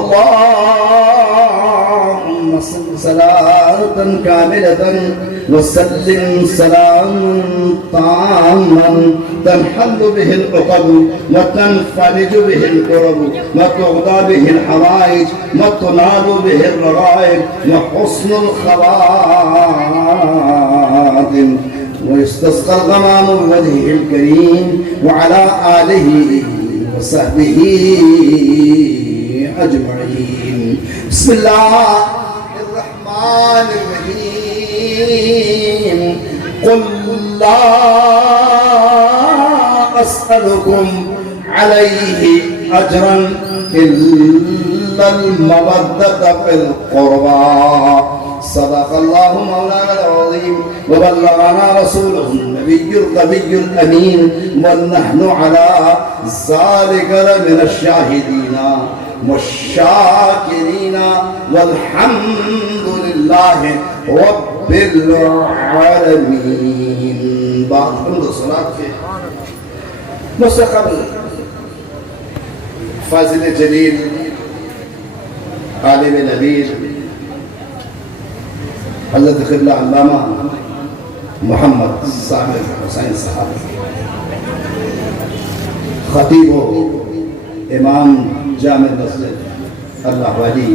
اللهم صل صلاة كاملة وسلم سلاما تاما تنحل به العقد وتنفرج به الكرب وتغضى به الحوائج وتنال به الرغائب وحسن الخواتم ويستسقى الغمام بوجهه الكريم وعلى آله وصحبه أجمعين. بسم الله الرحمن الرحيم. قل لا أسألكم عليه أجرا إلا المودة في القربى. صدق الله مولانا العظيم وبلغنا رسوله النبي القوي الأمين ونحن على ذلك لمن الشاهدين والشاكرين والحمد لله رب العالمين. بعد حمد الصلاة في مستقبل فاضل جلیل عالم نبیر حضرت قبلہ علامہ محمد صاحب حسین صاحب خطیب و امام جامع مسجد اللہ والی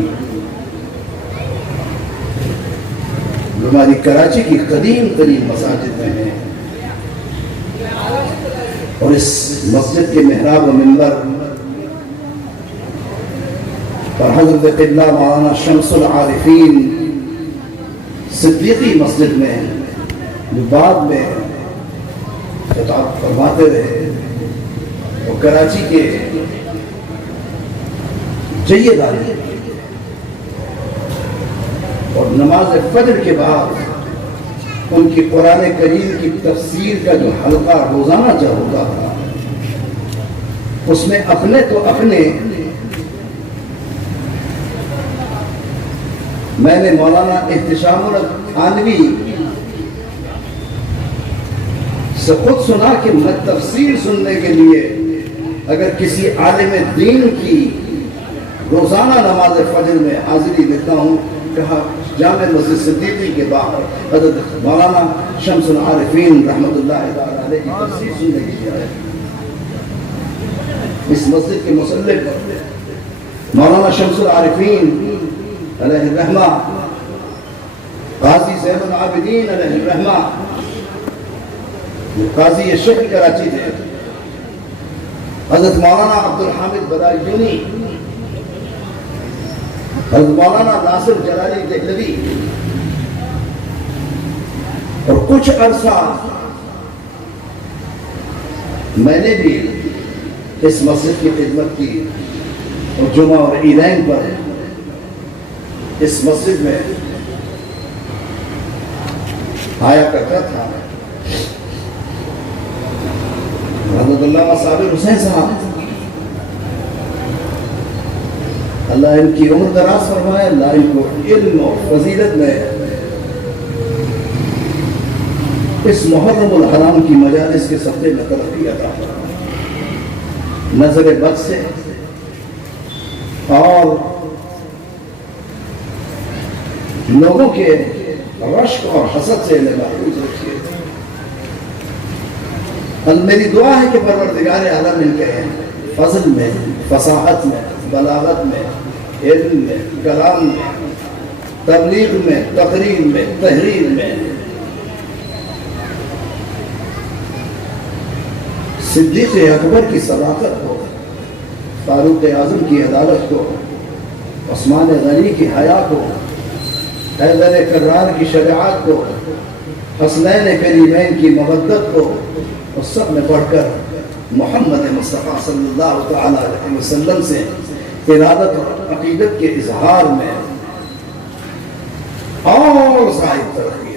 ہماری کراچی کی قدیم ترین مساجد میں ہیں اور اس مسجد کے محراب و منبر اور حضرت قبلہ مولانا شمس العارفین صدیقی مسجد میں جو بعد میں خطاب فرماتے رہے وہ کراچی کے جید عالم اور نماز فجر کے بعد ان کی قرآن کریم کی تفسیر کا جو حلقہ روزانہ جو ہوتا تھا اس میں اپنے تو اپنے میں نے مولانا احتشام العانوی سے خود سنا کہ میں تفسیر سننے کے لیے اگر کسی عالم دین کی روزانہ نماز فجر میں حاضری دیتا ہوں کہا جامع مسجد صدیقی کے باہر حضرت مولانا شمس العارفین رحمت اللہ علیہ کی تفسیر سننے کے لیے آئے. اس مسجد کے مصلح مولانا شمس العارفین علیہ الرحمہ قاضی زین العابدین علیہ الرحمہ قاضی شہر کراچی تھے. حضرت مولانا عبدالحامد بدایونی حضرت مولانا ناصر جلالی دہلوی اور کچھ عرصہ میں نے بھی اس مسجد کی خدمت کی اور جمعہ اور عیدین پر اس مسجد میں آیا کرتا تھا. حضرت علامہ صابر حسین صاحب اللہ ان کی عمر دراز فرمائے، اللہ ان کو علم اور فضیلت میں اس محرم الحرام کی مجالس کے صدقے میں ترقی عطا فرمائے. نظر بد سے اور لوگوں کے رشک اور حسد سے انہیں محفوظ رکھیے. میری دعا ہے کہ پروردگار عالم ان کے فضل میں، فصاحت میں، بلاغت میں، علم میں، کلام میں، تبلیغ میں، تقریر میں، تحریر میں صدیق اکبر کی صداقت کو، فاروق اعظم کی عدالت کو، عثمان غنی کی حیا کو، حیدر کرار کی شجاعت کو، حسنین کریمین کی مودت کو، اور سب میں پڑھ کر محمد مصطفیٰ صلی اللہ علیہ وسلم سے ارادت اور عقیدت کے اظہار میں اور زائد ترقی.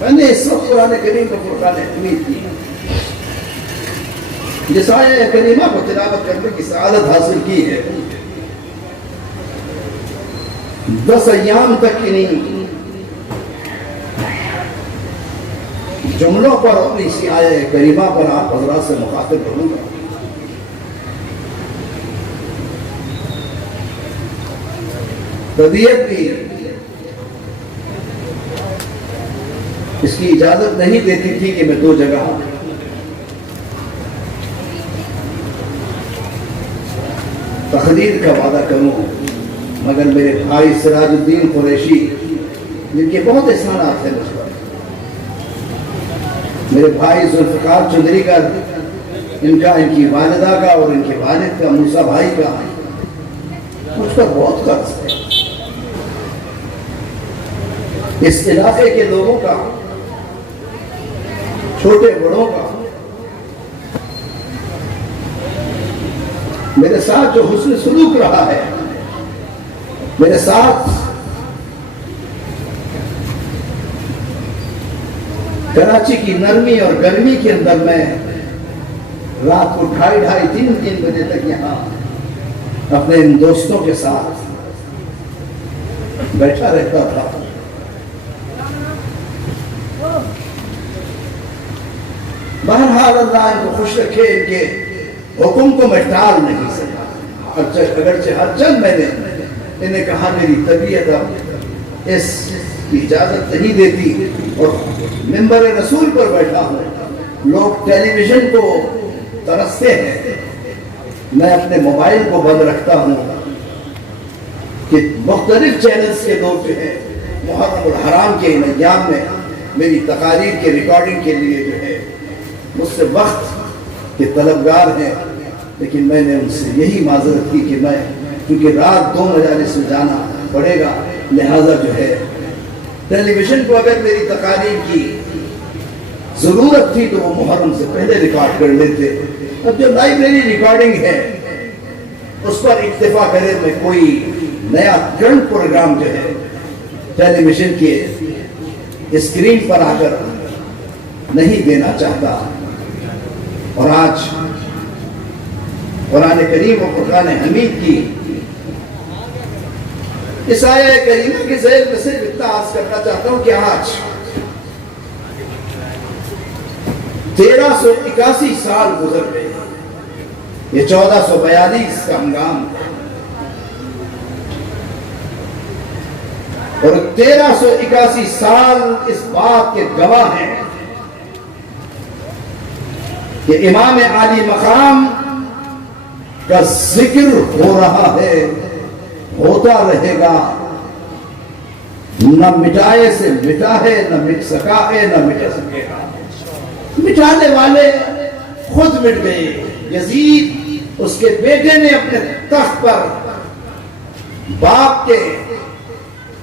میں نے اس وقت قرآن کریم کو فرقان حمید کی جس آیہ کریمہ کو تلاوت کرنے کی سعادت حاصل کی ہے. 10 ایام تک انہیں جملوں پر اپنی اسی آیہ کریمہ پر آپ حضرات سے مخاطب کروں گا. طبیعت بھی اس کی اجازت نہیں دیتی تھی کہ میں دو جگہ ہوں. تقدیر کا وعدہ کروں مگر میرے بھائی سراج الدین قریشی جن کے بہت احسانات ہیں مجھ پر، میرے بھائی ذوالفقار چودھری کا، ان کی والدہ کا اور ان کے والد کا، موسیٰ بھائی کا مجھ پر بہت قرض ہے. اس علاقے کے لوگوں کا، چھوٹے بڑوں کا میرے ساتھ جو حسن سلوک رہا ہے، میرے ساتھ کراچی کی نرمی اور گرمی کے اندر میں رات کو 2:30 3 بجے تک یہاں اپنے ان دوستوں کے ساتھ بیٹھا رہتا تھا. بہرحال اللہ ان کو خوش رکھے، ان کے حکم کو میں ٹال نہیں سکا. اگرچہ ہر چند میں نے انہیں کہا میری طبیعت اب اس کی اجازت نہیں دیتی اور منبر رسول پر بیٹھا ہوں، لوگ ٹیلی ویژن کو ترستے ہیں، میں اپنے موبائل کو بند رکھتا ہوں کہ مختلف چینلز کے لوگ جو ہیں محرم الحرام کے ان ایام میں میری تقاریر کے ریکارڈنگ کے لیے جو ہے مجھ سے وقت کے طلبگار ہیں. لیکن میں نے ان سے یہی معذرت کی کہ میں کیونکہ رات 2 مجالس میں جانا پڑے گا، لہذا جو ہے ٹیلی ویژن کو اگر میری تقاریر کی ضرورت تھی تو وہ محرم سے پہلے ریکارڈ کر لیتے. اب جو لائبریری ریکارڈنگ ہے اس پر اکتفا کرے، میں کوئی نیا کرنٹ پروگرام جو ہے ٹیلی ویژن کے اسکرین پر آ کر نہیں دینا چاہتا. اور آج قرآن کریم و فرقان حمید کی اس آیہ کریمہ کی ذیل میں صرف اتنا عرض کرنا چاہتا ہوں کہ آج 1381 سال گزر گئے، یہ 1442 کا ہنگام ہے اور 1381 سال اس بات کے گواہ ہیں کہ امام عالی مقام کا ذکر ہو رہا ہے، ہوتا رہے گا، نہ مٹائے سے مٹا ہے، نہ مٹ سکا ہے، نہ مٹ سکے گا. مٹانے والے خود مٹ گئے. یزید اس کے بیٹے نے اپنے تخت پر باپ کے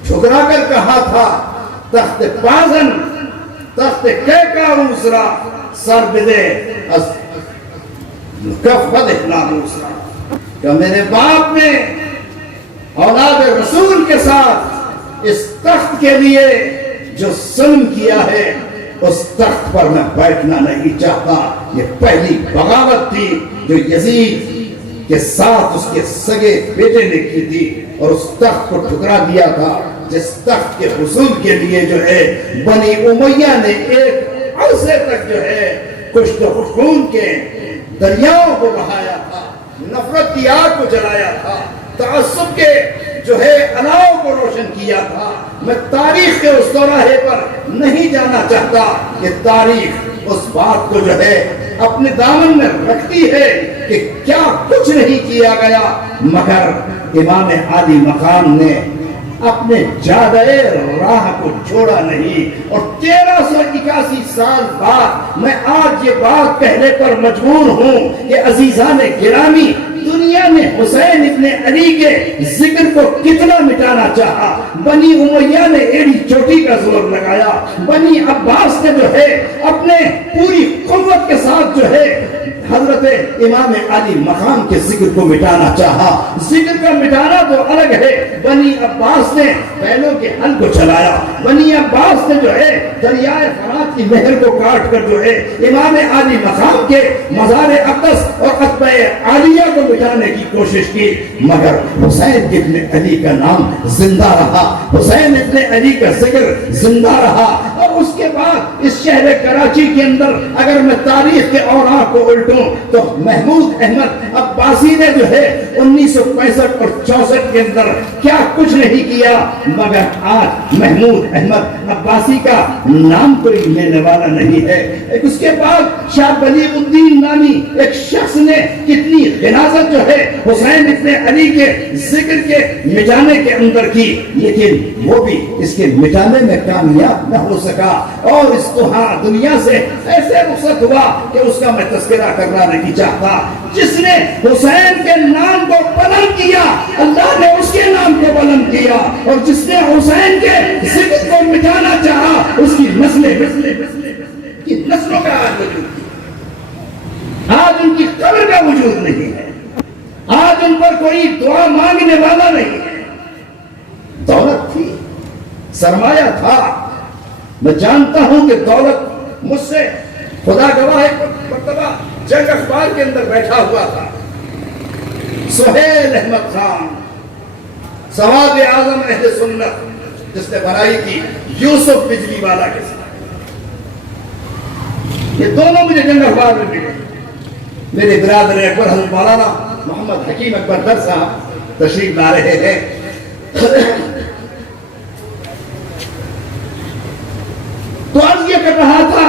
ٹھکرا کر کہا تھا تخت پازن تخت کیکا روسرا سر بدے کفد ناموسرا، کہ میرے باپ نے اولاد رسول کے ساتھ اس تخت کے لیے جو ظلم کیا ہے اس تخت پر میں بیٹھنا نہیں چاہتا. یہ پہلی بغاوت تھی جو یزید کے ساتھ اس کے سگے بیٹے نے کی تھی اور اس تخت کو ٹھکرا دیا تھا جس تخت کے حصول کے لیے جو ہے بنی امیہ نے ایک عرصے تک جو ہے کشت و خون کے دریاؤں کو بہایا تھا، نفرت کی آگ کو جلایا تھا، تعصب کے جو ہے الاؤ کو روشن کیا تھا. میں تاریخ کے اس دوراہے پر نہیں جانا چاہتا کہ تاریخ اس بات کو جو ہے اپنے دامن میں رکھتی ہے کہ کیا کچھ نہیں کیا گیا، مگر امام عالی مقام نے اپنے جادۂ راہ کو چھوڑا نہیں. اور 1381 سال بعد میں آج یہ بات کہنے پر مجبور ہوں کہ عزیزان گرامی، دنیا نے حسین ابن علی کے ذکر کو کتنا مٹانا چاہا، بنی امیہ نے ایڑی چوٹی کا زور لگایا، بنی عباس نے جو ہے اپنے پوری قوت کے ساتھ جو ہے حضرت امام علی مقام کے ذکر کو مٹانا چاہا. ذکر کا مٹانا تو الگ ہے، بنی عباس نے بیلوں کے حل کو چلایا، بنی عباس نے جو ہے دریائے فرات کی نہر کو کاٹ کر جو ہے امام علی مقام کے مزار اقدس اور عتبہ عالیہ کو مٹانے کی کوشش کی، مگر حسین ابن علی کا نام زندہ رہا، حسین ابن علی کا ذکر زندہ رہا. اور اس کے بعد اس شہر کراچی کے اندر اگر میں تاریخ کے اوراق کو الٹوں تو محمود احمد عباسی نے جو ہے 1965 اور 64 کے اندر کیا کچھ نہیں کیا، مگر آج محمود احمد عباسی کا نام کوئی لینے والا نہیں ہے۔ ایک اس کے بعد شاہ بلیغ الدین نامی ایک شخص نے کتنی غلاظت جو ہے حسین ابن علی کے ذکر کے مٹانے کے اندر کی، لیکن وہ بھی اس کے مٹانے میں کامیاب نہ ہو سکا، اور اس کو دنیا سے ایسے رخصت ہوا کہ اس کا میں تذکرہ کرنا نہیں چاہتا۔ جس نے حسین کے نام کو بلند کیا اللہ نے اس کے نام کو بلند کیا، اور جس نے حسین کے ذکر کو مٹانا چاہا اس کی نسلوں کا آج وجود نہیں، آج ان کی قبر کا وجود نہیں ہے، آج ان پر کوئی دعا مانگنے والا نہیں ہے۔ دولت تھی، سرمایہ تھا، میں جانتا ہوں کہ دولت مجھ سے خدا گواہ ایک مرتبہ جنگ اخبار کے اندر بیٹھا ہوا تھا، سہیل احمد خان سواد اعظم اہل سنت جس نے بنائی تھی یوسف بجلی والا کے ساتھ، یہ دونوں مجھے جنگ اخبار میں ملے۔ میرے برادر اکبر حضرت مولانا محمد حکیم اکبر در صاحب تشریف لا رہے ہیں، تو عرض یہ کر رہا تھا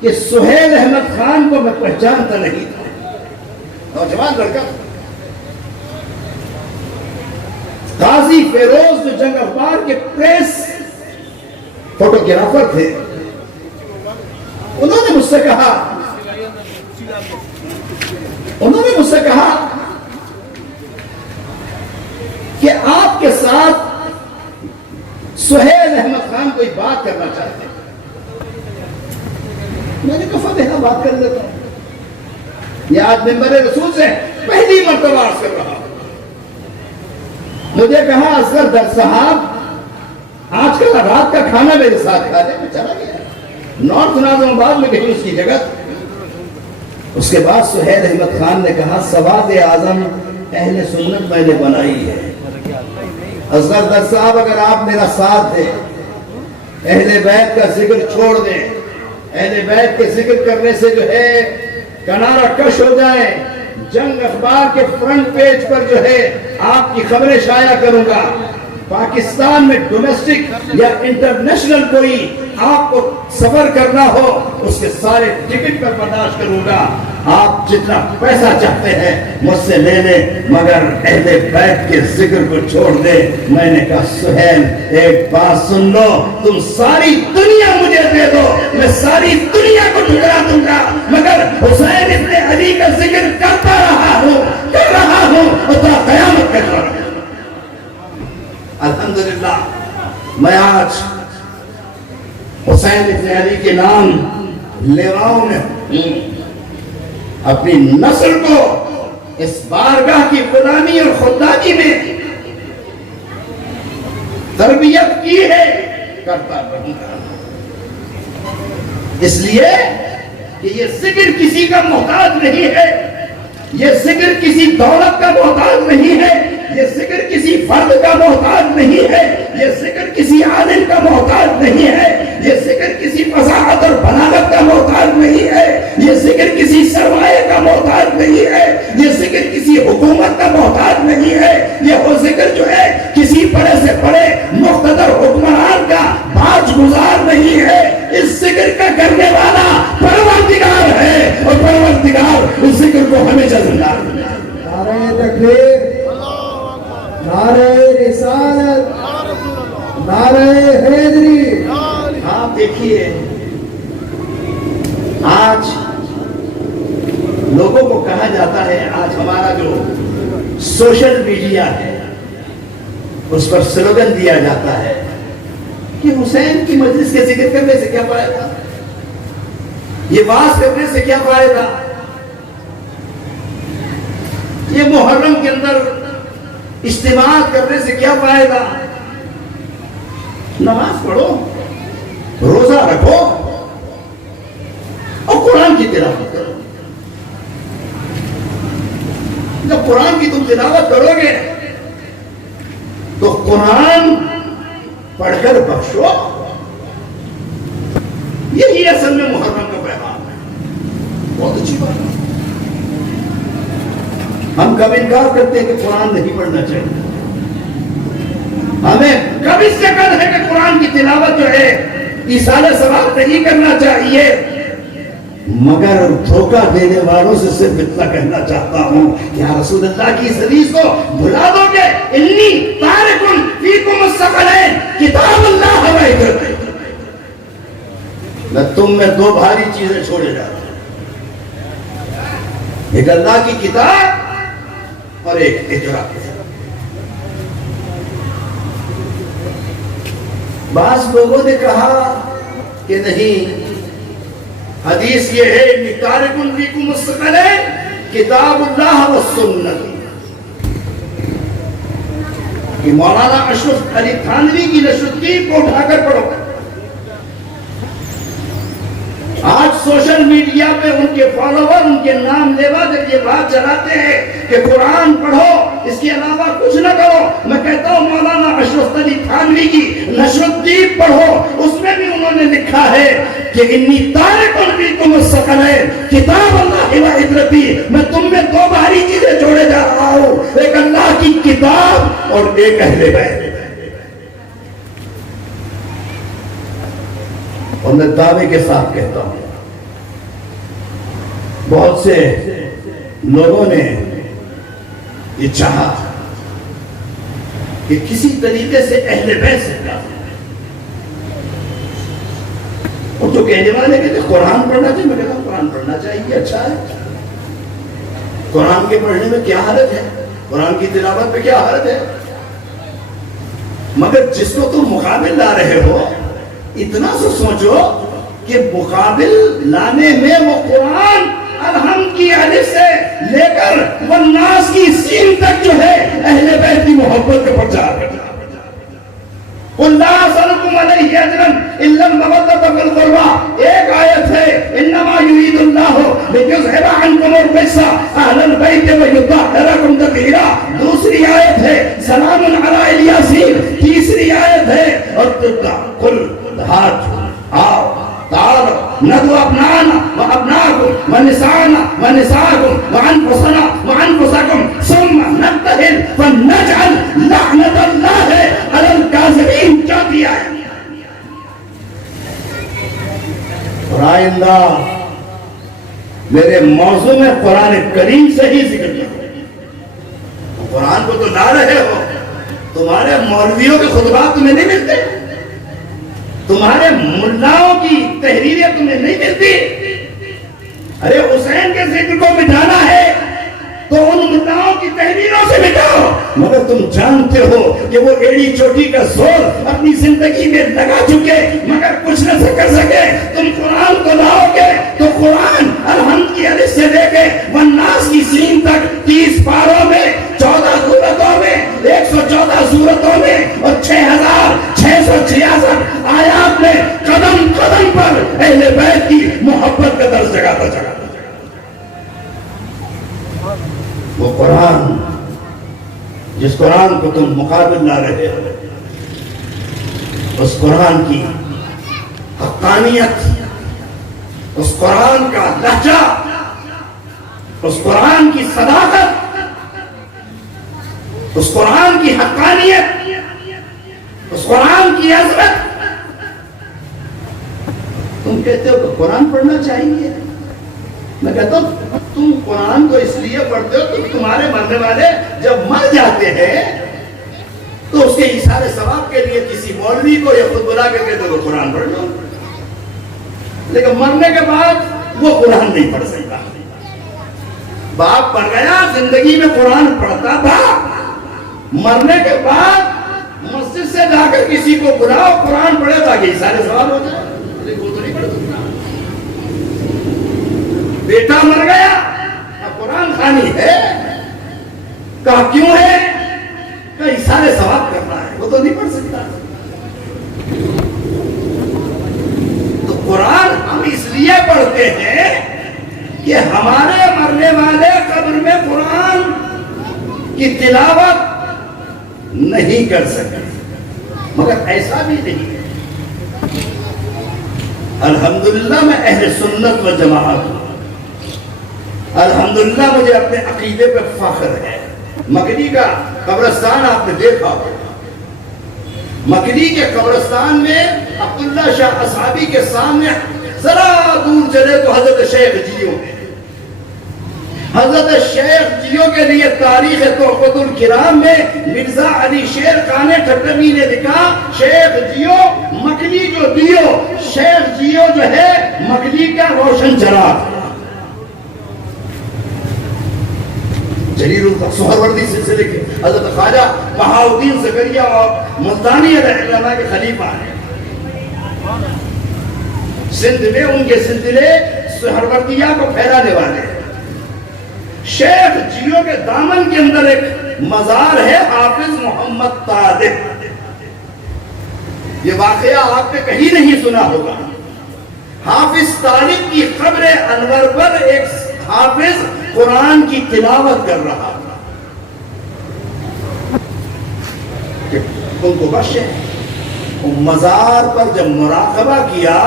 کہ سہیل احمد خان کو میں پہچانتا نہیں تھا، نوجوان لڑکا، قاضی فیروز جو جنگ اخبار کے پریس فوٹوگرافر تھے، انہوں نے مجھ سے کہا کہ آپ کے ساتھ سہیل احمد خان کوئی بات کرنا چاہتے ہیں۔ میں نے کہا فاتحہ بات کر لیتا ہوں، یہ آج ممبر رسول سے پہلی مرتبہ عرض کر رہا ہوں۔ مجھے کہا اصغر در صاحب آج کل رات کا کھانا میرے ساتھ کھا لیں، میں چلا گیا نارتھ ناظم آباد میں کہیں اس کی جگہ۔ اس کے بعد سہیل احمد خان نے کہا سواد اعظم اہل سنت میں نے بنائی ہے، اصغر در صاحب اگر آپ میرا ساتھ دیں، اہل بیت کا ذکر چھوڑ دیں، اہل بیت کے ذکر کرنے سے جو ہے کنارہ کش ہو جائیں، جنگ اخبار کے فرنٹ پیج پر جو ہے آپ کی خبریں شائع کروں گا، پاکستان میں ڈومیسٹک یا انٹرنیشنل کوئی آپ کو سفر کرنا ہو اس کے سارے ٹکٹ پر برداشت کروں گا، آپ جتنا پیسہ چاہتے ہیں مجھ سے لے لیں، مگر اہل بیت کے ذکر کو چھوڑ دے۔ میں نے کہا سہیل ایک بات سن لو، تم ساری دنیا مجھے دے دو، میں ساری دنیا کو ٹھکرا دوں گا، مگر حسین ابن علی کا ذکر کرتا رہا ہوں اور تا قیامت کرتا رہا ہوں۔ الحمدللہ میں آج حسین ابن علی کے نام لیواؤں میں اپنی نسل کو اس بارگاہ کی غلامی اور خودداری میں تربیت کی ہے، کرتا رہوں گا، اس لیے کہ یہ ذکر کسی کا محتاج نہیں ہے، یہ ذکر کسی دولت کا محتاج نہیں ہے، یہ ذکر کسی فرد کا محتاج نہیں ہے، یہ ذکر کسی عالم کا محتاج نہیں ہے، یہ ذکر کسی فصاحت اور بلاغت کا محتاج نہیں ہے، یہ ذکر کسی سرمایہ کا محتاج نہیں ہے، یہ ذکر کسی حکومت کا محتاج نہیں ہے، یہ وہ ذکر جو ہے کسی بڑے سے بڑے مقتدر حکمران کا باج گزار نہیں ہے، اس ذکر کا کرنے والا پروردگار ہے، اور پروردگار اس ذکر کو ہمیشہ زندہ رکھے۔ نعرہ تکبیر، نعرہ رسالت، نعرہ حیدری۔ آپ دیکھیے آج لوگوں کو کہا جاتا ہے، آج ہمارا جو سوشل میڈیا ہے اس پر سلوگن دیا جاتا ہے کہ حسین کی مجلس کے ذکر کرنے سے کیا فائدہ، یہ واعظ کرنے سے کیا فائدہ، یہ محرم کے اندر اجتماعات کرنے سے کیا فائدہ، نماز پڑھو، روزہ رکھو اور قرآن کی تلاوت کرو۔ جب قرآن کی تم تلاوت کرو گے تو قرآن پڑھ کر بخشو، یہی اصل میں محرم کا پیغام ہے. بہت اچھی بات ہے. ہم کب انکار کرتے ہیں کہ قرآن نہیں پڑھنا چاہیے؟ ہمیں کب اس سے کل ہے کہ قرآن کی تلاوت جو ہے ایصال ثواب نہیں کرنا چاہیے؟ مگر دھوکہ دینے والوں سے صرف اتنا کہنا چاہتا ہوں کہ یا رسول اللہ کی اس حدیث کو بھلا دو گے؟ انی تارکن فیکم الثقلین کتاب اللہ و ہجرت. میں تم میں دو بھاری چیزیں چھوڑے جاتا ہوں، ایک اللہ کی کتاب اور ایک ہجرت. بعض لوگوں نے کہا کہ نہیں، حدیث یہ ہے انی تارکن فیکم الثقلین کتاب اللہ و سنت. کہ مولانا اشرف علی تھانوی کی نشردین کو اٹھا کر پڑھو. آج سوشل میڈیا پہ ان کے فالوور، ان کے نام لیوا جب یہ بات چلاتے ہیں کہ قرآن پڑھو، اس کے علاوہ کچھ نہ کرو، میں کہتا ہوں مولانا اشرف علی تھانوی کی نشردین پڑھو. اس میں بھی انہوں نے لکھا ہے کہ انی تارکن فیکم الثقلین کتاب اللہ و ہجرتی. میں تم میں دو بھاری چیزیں جوڑے جا رہا ہوں، ایک اللہ کی کتاب اور ایک اہل بیت. اور میں دعوے کے ساتھ کہتا ہوں، بہت سے لوگوں نے یہ چاہا کہ کسی طریقے سے اہل بیت سے کہا، اور جو کہنے والے کہتے قرآن پڑھنا چاہیے. میں کہتا ہوں قرآن پڑھنا چاہیے، اچھا ہے. قرآن کے پڑھنے میں کیا حرج ہے؟ قرآن کی تلاوت میں کیا حرج ہے؟ مگر جس کو تم مقابل لا رہے ہو، اتنا سو سوچو کہ مقابل لانے میں وہ قرآن الحمد کی الف سے لے کر والناس کی سین تک جو ہے اہل بیت کی محبت کا پرچار کرتا. قل لا اسألكم علیہ اجرا الا المودۃ فی القربى، ایک آیت ہے انما یرید اللہ لیذھب عنکم الرجس اہل البیت ویطہرکم تطہیرا. دوسری آیت ہے سلام علی الیاسین. تیسری آیت ہے قل ہاتھ آؤ تعالوا ندعو ابناءنا وابناءکم ونساءنا ونساءکم وانفسنا وانفسکم ثم نبتہل فنجعل لعنت اللہ علی الکاذبین. کیا دیا ہے؟ اور آئندہ میرے موضوع میں قرآن کریم سے ہی ذکر کیا. قرآن کو تو لا رہے ہو، تمہارے مولویوں کے خطبات تمہیں نہیں ملتے، تمہارے ملاؤں کی تحریریں تمہیں نہیں ملتی. ارے حسین کے ذکر کو مٹانا ہے تو ان ملاؤں کی تحریروں سے مٹاؤ. مگر تم جانتے ہو کہ وہ ایڑی چوٹی کا زور اپنی زندگی میں لگا چکے مگر کچھ نہ کر سکے. تم قرآن کو لاؤ گے تو قرآن الحمد کی الف سے لے کے والناس کی سین تک 30 پاروں میں 14 سورتوں میں 114 سورتوں میں اور 6666 آیات میں قدم قدم پر اہل بیت کی محبت کا درس جگاتا جگاتا. وہ قرآن جس قرآن کو تم مقابل لا رہے ہو، اس قرآن کی حقانیت، اس قرآن کا لہجہ، اس قرآن کی صداقت، اس قرآن کی حقانیت، اس قرآن کی عظمت. تم کہتے ہو کہ قرآن پڑھنا چاہیے. میں کہتا ہوں تم قرآن کو اس لیے پڑھتے ہو کہ تمہارے مرنے والے جب مر جاتے ہیں تو اس کے ایصال ثواب کے لیے کسی مولوی کو یا خود بلا کے کہتے ہو قرآن پڑھ لو. لیکن مرنے کے بعد وہ قرآن نہیں پڑھ سکتا. باپ مر گیا، زندگی میں قرآن پڑھتا تھا، مرنے کے بعد مسجد سے جا کر کسی کو بلاؤ قرآن پڑھے تاکہ ایصال ثواب ہو جائے. وہ تو نہیں پڑھ سکتا. بیٹا مر گیا، اب قرآن خوانی ہے، کہا کیوں ہے؟ کہ ایصال ثواب کرنا ہے. وہ تو نہیں پڑھ سکتا. تو قرآن ہم اس لیے پڑھتے ہیں کہ ہمارے مرنے والے قبر میں قرآن کی تلاوت نہیں کر سکے. مگر ایسا بھی نہیں ہے. الحمدللہ میں اہل سنت و جماعت ہوں، الحمدللہ مجھے اپنے عقیدے پہ فخر ہے۔ مکڑی کا قبرستان آپ نے دیکھا ہو، مکڑی کے قبرستان میں عبداللہ شاہ اصحابی کے سامنے ذرا دور چلے تو حضرت شیخ جیو ہے۔ حضرت شیخ جیو کے لیے تاریخ تحفۃ الکرام میں مرزا علی شیر خان ٹھٹوی نے لکھا، شیخ جیو مکڑی جو دیو، شیخ جیو جو ہے مکڑی کا روشن چراغ۔ جلیل سہروردی سلسلے کے حضرت خواجہ بہاؤدین زکریا اور ملتانی علیہ اللہ کے خلیفہ ہیں۔ سندھ میں ان کے سلسلے سہروردیہ کو پھیلانے والے ہیں۔ شیخ جیو کے دامن کے اندر ایک مزار ہے حافظ محمد طالب۔ یہ واقعہ آپ نے کہیں نہیں سنا ہوگا۔ حافظ طالب کی قبر انور پر ایک حافظ قرآن کی تلاوت کر رہا تھا کہ ان کو بخشے۔ مزار پر جب مراقبہ کیا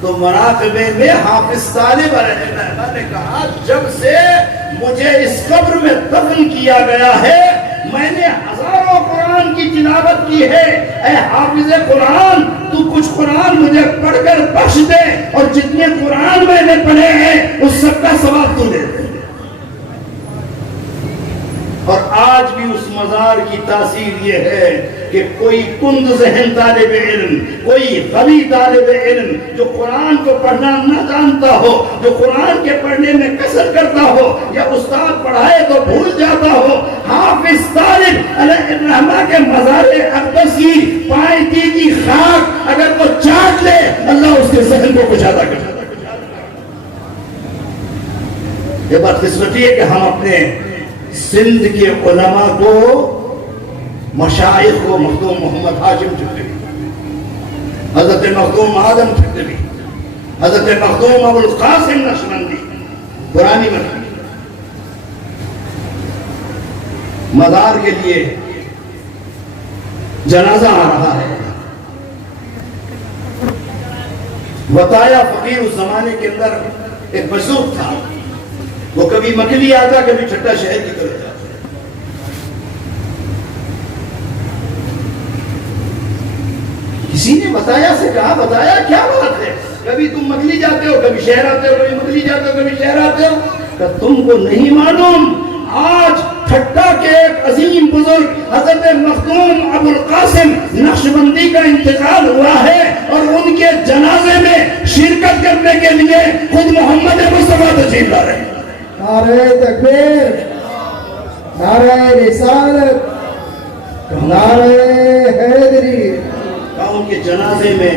تو مراقبے میں حافظ طالب علیہ السلام نے کہا، جب سے مجھے اس قبر میں دفن کیا گیا ہے میں نے ہزاروں قرآن کی تلاوت کی ہے، اے حافظ قرآن تو کچھ قرآن مجھے پڑھ کر بخش دے، اور جتنے قرآن میں نے پڑھے ہیں اس سب کا ثواب تو دے دے۔ اور آج بھی اس مزار کی تاثیر یہ ہے کہ کوئی کند ذہن طالب علم، کوئی غبی طالب علم جو قرآن کو پڑھنا نہ جانتا ہو، جو قرآن کے پڑھنے میں کسر کرتا ہو، یا استاد پڑھائے تو بھول جاتا ہو، حافظ طالب علیہ الرحمہ کے مزار اقدس کی پائیتی کی خاک اگر وہ چاٹ لے اللہ اس کے ذہن کو کشادہ کر دیتا۔ یہ بات قسمتی ہے کہ ہم اپنے سندھ کے علماء کو، مشائخ کو، مخدوم محمد ہاشم ٹھٹوی، حضرت مخدوم آدم ٹھٹوی، حضرت مخدوم ابو القاسم نقشبندی، پرانی مدینہ مزار کے لیے جنازہ آ رہا ہے۔ بتایا فقیر اس زمانے کے اندر ایک بزرگ تھا، وہ کبھی مکلی آتا کبھی ٹھٹا شہر کی طرف جاتا۔ کسی نے بتایا سے کہا، بتایا کیا بات ہے، کبھی تم مکلی جاتے ہو کبھی شہر آتے ہو، کبھی مکلی جاتے ہو کبھی شہر آتے ہو، کہ تم کو نہیں معلوم آج ٹھٹا کے ایک عظیم بزرگ حضرت مخدوم ابو القاسم نقشبندی کا انتقال ہوا ہے، اور ان کے جنازے میں شرکت کرنے کے لیے خود محمد مصطفیٰ تشریف لا رہے ہیں۔ نعرہ تکبیر، نعرہ رسالت، نعرہ حیدری۔ ان کے جنازے میں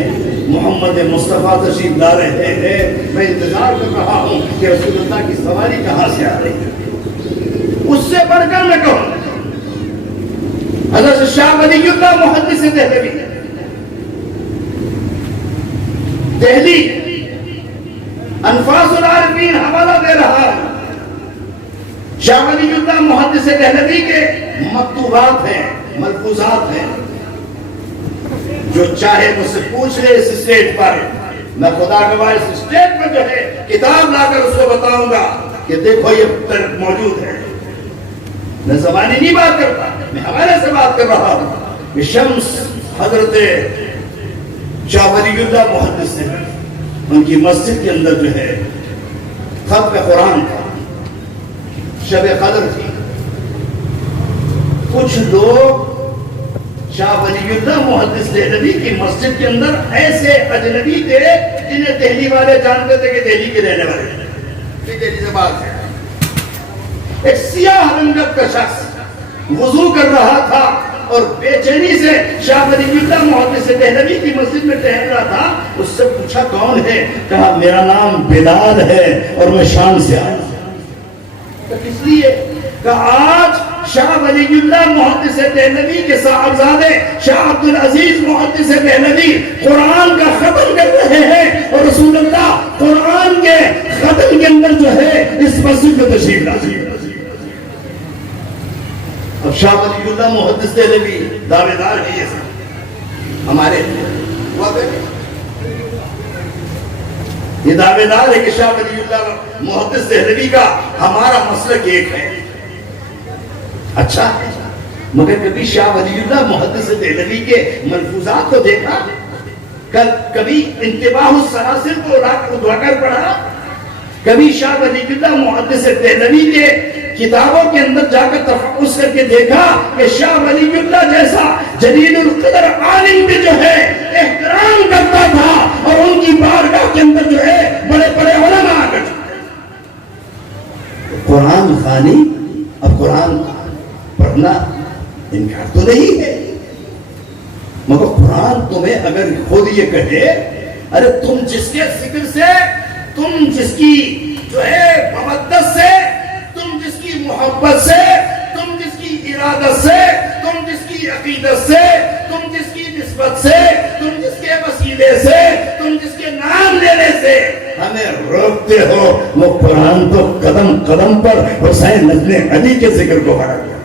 محمد مصطفیٰ تشریف لا رہے ہیں۔ میں انتظار کر رہا ہوں کہ رسول اللہ کی سواری کہاں سے آ رہی ہے۔ اس سے بڑھ کر میں کہوں حضرت شاہ ولی اللہ محدث دہلوی، دہلی انفاس العارفین حوالہ دے رہا ہے۔ شاہ ولی اللہ محدث دہلوی کے مکتوبات ہیں، ملفوظات ہیں، جو چاہے مجھ سے پوچھ لے اس اسٹیج پر، میں خدا گواہ اس اسٹیج پر جو ہے کتاب لا کر اس کو بتاؤں گا کہ دیکھو یہ موجود ہے۔ میں زبانی نہیں بات کرتا، میں حوالے سے بات کر رہا ہوں کہ شمس حضرت شاہ ولی اللہ محدث نے ان کی مسجد کے اندر جو ہے ختم قرآن تھا، شب قدر تھی۔ کچھ لوگ شاہ ولی اللہ محدث دہلوی کی مسجد کے اندر ایسے اجنبی تھے جنہیں دہلی والے جانتے تھے کہ دہلی کے رہنے والے ہیں، دہلی سے بات ہے۔ ایک سیاہ رنگت کا شخص وضو کر رہا تھا اور بے چینی سے شاہ ولی اللہ محدث دہلوی کی مسجد میں ٹہل رہا تھا۔ اس سے پوچھا کون ہے؟ کہا میرا نام بلال ہے اور میں شام سے آیا ہوں۔ اس لیے کہ آج شاہ ولی اللہ محدث دہلوی کے صاحبزادے شاہ عبدالعزیز محدث دہلوی قرآن کا ختم کر رہے ہیں، اور رسول اللہ قرآن کے ختم کے اندر جو ہے اس مسجد میں تشریف لاتے ہیں۔ اب شاہ ولی اللہ محدث دہلوی دعوے دار ہے، یہ ہمارے یہ دعوے دار ہے کہ شاہ ولی اللہ محدث دہلوی کا ہمارا مسلک ایک ہے. اچھا ہے، مگر کبھی شاہ ولی اللہ محدث دہلوی کے ملفوظات کو دیکھا؟ کبھی انتباہ السلاسل کو اٹھا کر پڑھا؟ کبھی شاہ ولی اللہ محدث دہلوی کے کتابوں کے اندر جا کر تفحص کر کے دیکھا کہ شاہ ولی اللہ جیسا جلیل القدر عالم بھی جو ہے احترام کرتا تھا اور ان کی بارگاہ کے اندر جو ہے بڑے بڑے علماء آ کر قرآن خوانی؟ اب قرآن پڑھنا انکار تو نہیں ہے، مگر قرآن تمہیں اگر خود یہ کہے ارے تم جس کے ذکر سے، تم جس کی جو ہے مودت سے، تم جس کی محبت سے، تم جس کی ارادت سے، تم جس کی عقیدت سے، تم جس کی نسبت سے، تم جس کے وسیلے سے، تم جس کے نام لینے سے ہمیں روکتے ہو، وہ قرآن تو قدم قدم پر حسین ابن علی کے ذکر کو بڑھا دیا.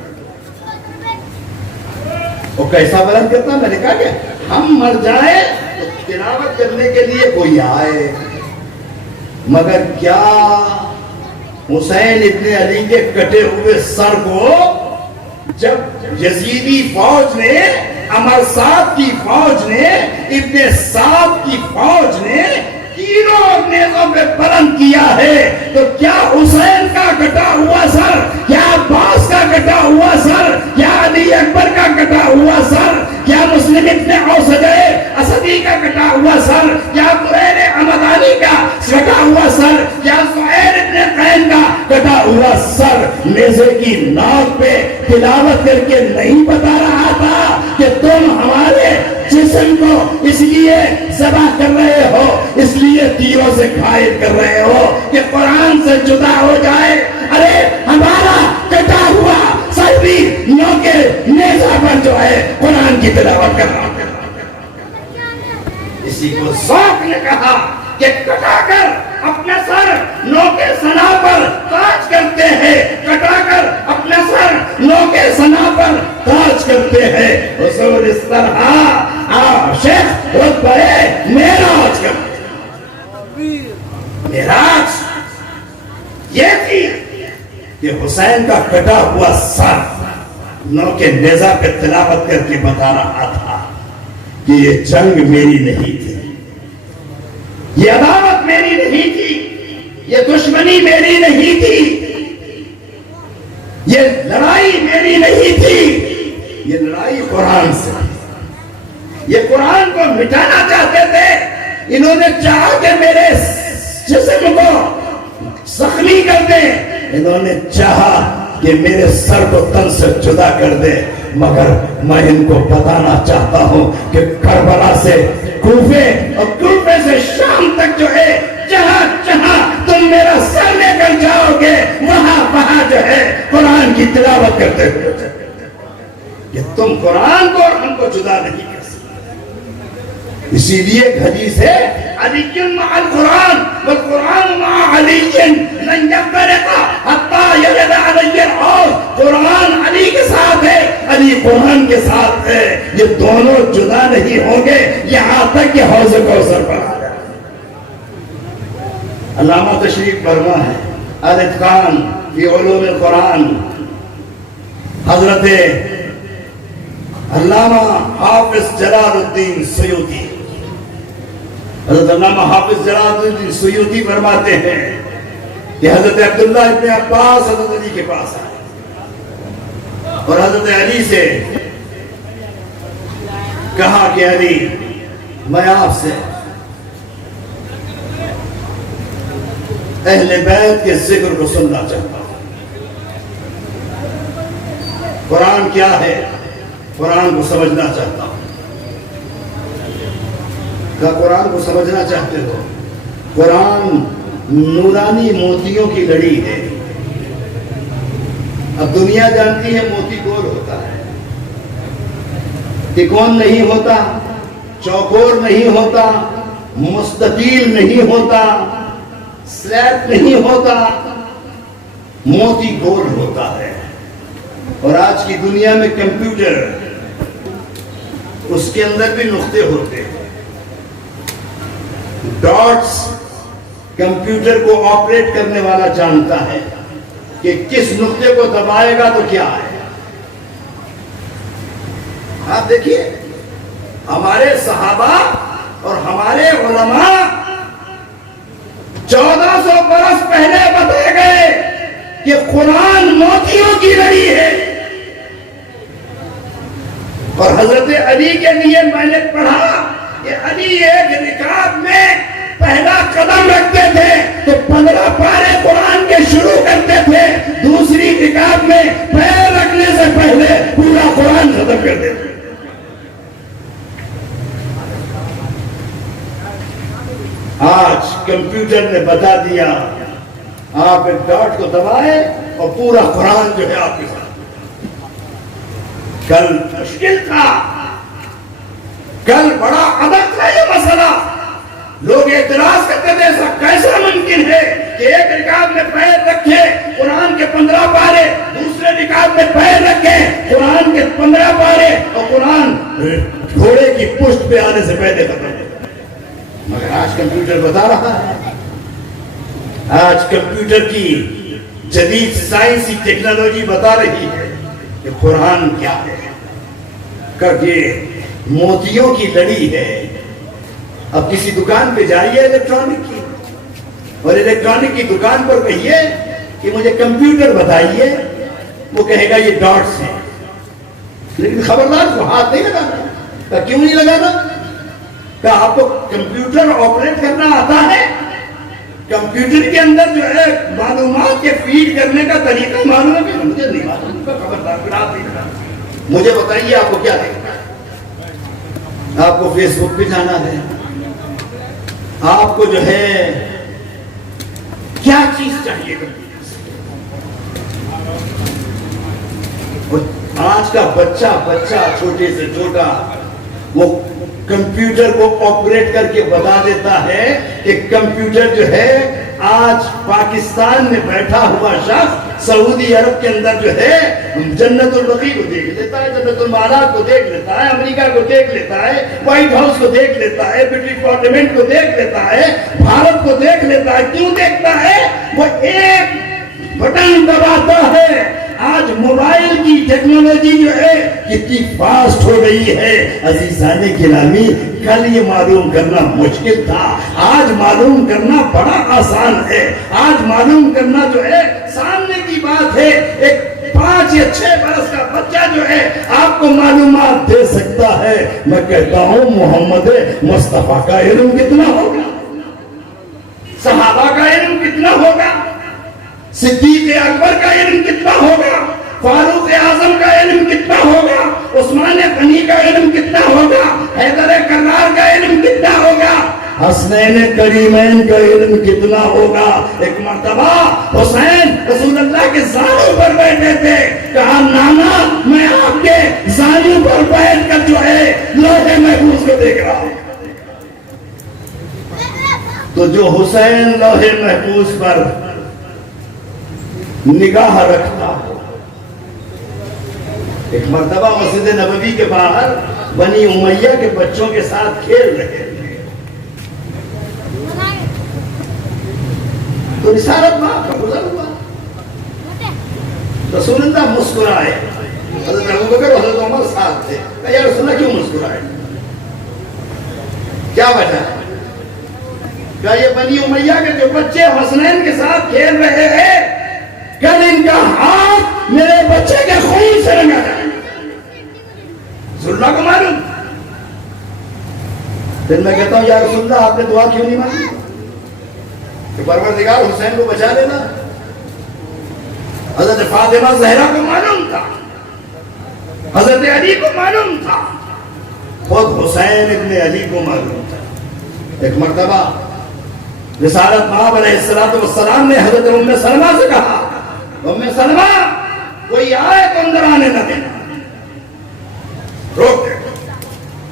وہ کیسا بیان کرتا؟ میں نے کہا کہ ہم مر جائیں تو تلاوت کرنے کے لیے کوئی آئے، مگر کیا حسین ابن علی کے کٹے ہوئے سر کو جب یزیدی فوج نے، عمر صاحب کی فوج نے، ابن صاحب کی فوج نے تینوں اور نیزوں پہ بلند کیا ہے، تو کیا حسین کا کٹا ہوا سر، کیا عباس کا کٹا ہوا سر، کیا علی اکبر کا کٹا ہوا سر، کیا مسلم ابن اوسج اسدی کا کٹا ہوا سر، کیا قریر حمدانی کا کٹا ہوا سر، کیا زہیر ابن قین کا کٹا ہوا سر نیزے کی ناک پہ تلاوت کر کے نہیں بتا رہا تھا کہ تم ہمارے جسم کو اس لیے ذبح کر رہے ہو، اس لیے تیروں سے گھائل کر رہے ہو کہ قرآن سے جدا ہو جائے؟ ارے ہمارا کٹا ہوا سر بھی نو کے نیزہ پر جو ہے قرآن کی تلاوت کر رہا ہے. اسی کو ذوق نے کہا کہ کٹا کر اپنے سر نو کے سنا پر تاج کرتے ہیں، کٹا کر اپنے سر نو کے سنا پر تاج کرتے ہیں. حضور اس طرح شیخ رتبہ معراج کرتے. معراج یہ تھی کہ حسین کا کٹا ہوا سر نو کے نیزہ پہ تلاوت کر کے بتا رہا تھا کہ یہ جنگ میری نہیں تھی، یہ عداوت میری نہیں تھی، یہ دشمنی میری نہیں تھی، یہ لڑائی میری نہیں تھی، یہ لڑائی قرآن سے. یہ قرآن کو مٹانا چاہتے تھے، انہوں نے چاہا کہ میرے جسم کو زخمی کر دیں، انہوں نے چاہا کہ میرے سر کو تن سے جدا کر دے، مگر میں ان کو بتانا چاہتا ہوں کہ کربلا سے کوفے اور کوفے سے شام تک جو ہے جہاں جہاں تم میرا سر لے کر جاؤ گے وہاں جو ہے قرآن کی تلاوت کرتے ہوئے کہ تم قرآن کو اور ہم کو جدا نہیں کر سکتے. اسی لیے ایک حدیث ہے علی مع القرآن والقرآن مع علی لن یفترقا حتی یرد علی العود. قرآن علی کے ساتھ ہے، علی قرآن کے ساتھ ہے، یہ دونوں جدا نہیں ہوں گے یہاں تک کہ حوض کوثر پر آ جائے. علامہ تشریف فرما ہے الاتقان فی علوم القرآن، حضرت علامہ حافظ جلال الدین سیوطی، حضرت علامہ حافظ جلال الدین سیوطی فرماتے ہیں کہ حضرت عبداللہ ابن عباس حضرت علی کے پاس آئے اور حضرت علی سے کہا کہ علی میں آپ سے اہل بیت کے ذکر کو سننا چاہتا ہوں. قرآن کیا ہے قرآن کو سمجھنا چاہتا ہوں. کیا قرآن کو سمجھنا چاہتے ہو؟ قرآن نورانی موتیوں کی لڑی ہے. اب دنیا جانتی ہے موتی گول ہوتا ہے، تکون نہیں ہوتا، چوکور نہیں ہوتا، مستطیل نہیں ہوتا، سلیٹ نہیں ہوتا، موتی گول ہوتا ہے. اور آج کی دنیا میں کمپیوٹر، اس کے اندر بھی نقطے ہوتے ہیں، ڈاٹس کمپیوٹر کو آپریٹ کرنے والا جانتا ہے کہ کس نقطے کو دبائے گا تو کیا ہے. آپ دیکھیے ہمارے صحابہ اور ہمارے علماء 1400 برس پہلے بتائے گئے کہ قرآن موتیوں کی لڑی ہے. اور حضرت علی کے لیے میں نے پڑھا کہ علی ایک رکعت میں پہلا قدم رکھتے تھے تو 15 پارے قرآن کے شروع کرتے تھے, دوسری رکعت میں پیر رکھنے سے پہلے پورا قرآن ختم کرتے تھے. آج کمپیوٹر نے بتا دیا آپ ایک ڈاٹ کو دبائے اور پورا قرآن جو ہے آپ کے ساتھ. کل مشکل تھا, کل بڑا ادب تھا یہ مسئلہ. لوگ اعتراض کرتے تھے ایسا کیسا ممکن ہے کہ ایک رکعت میں پیر رکھے قرآن کے 15 پارے, دوسرے رکعت میں پیر رکھے قرآن کے 15 پارے اور قرآن گھوڑے کی پشت پہ آنے سے پہلے ختم. مگر آج کمپیوٹر بتا رہا ہے, آج کمپیوٹر کی جدید سائنسی ٹیکنالوجی بتا رہی ہے کہ قرآن کیا ہے, کہ یہ موتیوں کی لڑی ہے. اب کسی دکان پہ جائیے الیکٹرانک کی, اور الیکٹرانک کی دکان پر کہیے کہ مجھے کمپیوٹر بتائیے, وہ کہے گا یہ ڈاٹس ہیں. لیکن خبردار کو ہاتھ نہیں لگانا. کیوں نہیں لگانا؟ کہ آپ کو کمپیوٹر آپریٹ کرنا آتا ہے؟ کمپیوٹر کے اندر جو ہے معلومات کے فیڈ کرنے کا طریقہ معلوم ہے کہ مجھے نہیں معلوم. خبردار مجھے بتائیے آپ کو کیا دیکھنا ہے؟ آپ کو فیس بک پہ جانا ہے, آپ کو جو ہے کیا چیز چاہیے کمپیوٹر سے؟ آج کا بچہ چھوٹے سے چھوٹا وہ کمپیوٹر کو آپریٹ کر کے بتا دیتا ہے کہ کمپیوٹر جو ہے آج پاکستان میں بیٹھا ہوا شخص سعودی عرب کے اندر جو ہے جنت البقیع کو دیکھ لیتا ہے, جنت المعلا کو دیکھ لیتا ہے, امریکہ کو دیکھ لیتا ہے, وائٹ ہاؤس کو دیکھ لیتا ہے, برٹش پارلیمنٹ کو دیکھ لیتا ہے, بھارت کو دیکھ لیتا ہے. کیوں دیکھتا ہے؟ وہ ایک بٹن دباتا ہے. آج موبائل کی ٹیکنالوجی جو ہے کتنی فاسٹ ہو گئی ہے عزیزان گرامی. کل یہ معلوم کرنا مشکل تھا, آج معلوم کرنا بڑا آسان ہے. آج معلوم کرنا جو ہے سامنے کی بات ہے. ایک 5 یا 6 برس کا بچہ جو ہے آپ کو معلومات دے سکتا ہے. میں کہتا ہوں محمد مصطفیٰ کا علم کتنا ہوگا, صحابہ کا علم کتنا ہوگا, صدیق اکبر کا علم کتنا ہوگا, فاروق اعظم کا علم کتنا ہوگا, عثمان غنی کا علم کتنا ہوگا, حیدر کرار کا علم کتنا ہوگا, حسنین کریمین کا علم کتنا ہوگا. ایک مرتبہ حسین رسول اللہ کے زانوں پر بیٹھے تھے, کہا نانا میں آپ کے زانوں پر بیٹھ کر جو ہے لوح محفوظ کو دیکھ رہا ہوں. تو جو حسین لوح محفوظ پر نگاہ رکھتا ہو, ایک مرتبہ مسجد نبوی کے باہر بنی امیہ کے بچوں کے ساتھ کھیل رہے تھے, تو رسالت ماں کا گزر ہوا. رسول اللہ مسکرائے, حضرت ابو بکر حضرت عمر ساتھ تھے. یا رسول اللہ کیوں مسکرائے, کیا وجہ ہے؟ کیا یہ بنی امیہ کے جو بچے حسنین کے ساتھ کھیل رہے ہیں کل ان کا ہاتھ میرے بچے کے خون سے رنگا جائے؟ رسول اللہ کو معلوم. پھر میں کہتا ہوں یا رسول اللہ آپ نے دعا کیوں نہیں مانگی کہ پروردگار حسین کو بچا لینا؟ حضرت فاطمہ زہرا کو معلوم تھا, حضرت علی کو معلوم تھا, خود حسین ابن علی کو معلوم تھا. ایک مرتبہ رسالت مآب علیہ السلام نے حضرت ام سلمہ سے کہا, ام سلمہ کوئی آئے تو اندر آنے نہ دینا, روک دے.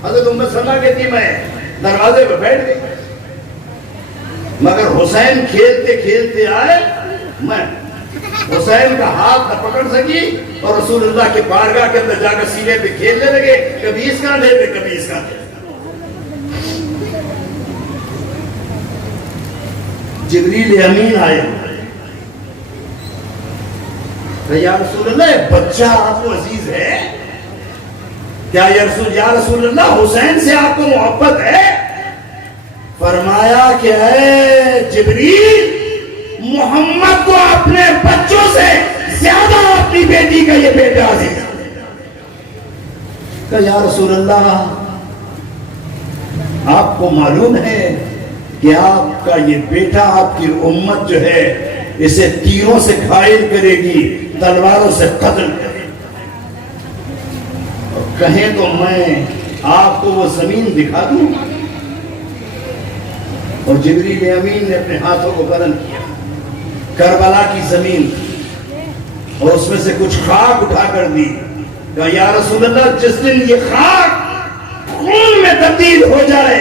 حضرت ام سلمہ کہتی میں دروازے پہ بیٹھ گئی, مگر حسین کھیلتے کھیلتے آئے, میں حسین کا ہاتھ نہ پکڑ سکی اور رسول اللہ کے بارگاہ کے اندر جا کر سینے پہ کھیلنے لگے, کبھی اس کانٹھے پہ کبھی اس کانٹھے پہ. جبریل امین آئے، یا رسول اللہ بچہ آپ کو عزیز ہے کیا؟ یا رسول اللہ حسین سے آپ کو محبت ہے؟ فرمایا کہ اے جبریل، محمد کو اپنے بچوں سے زیادہ اپنی بیٹی کا یہ بیٹا عزیز ہے۔ کہ یا رسول اللہ آپ کو معلوم ہے کہ آپ کا یہ بیٹا آپ کی امت جو ہے اسے تیروں سے گھائل کرے گی، تلواروں سے قتل کرے گی، اور کہیں تو میں آپ کو وہ زمین دکھا دوں؟ اور جبریل امین نے اپنے ہاتھوں کو بلند کیا، کربلا کی زمین، اور اس میں سے کچھ خاک اٹھا کر دی، کہا یا رسول اللہ جس دن یہ خاک خون میں تبدیل ہو جائے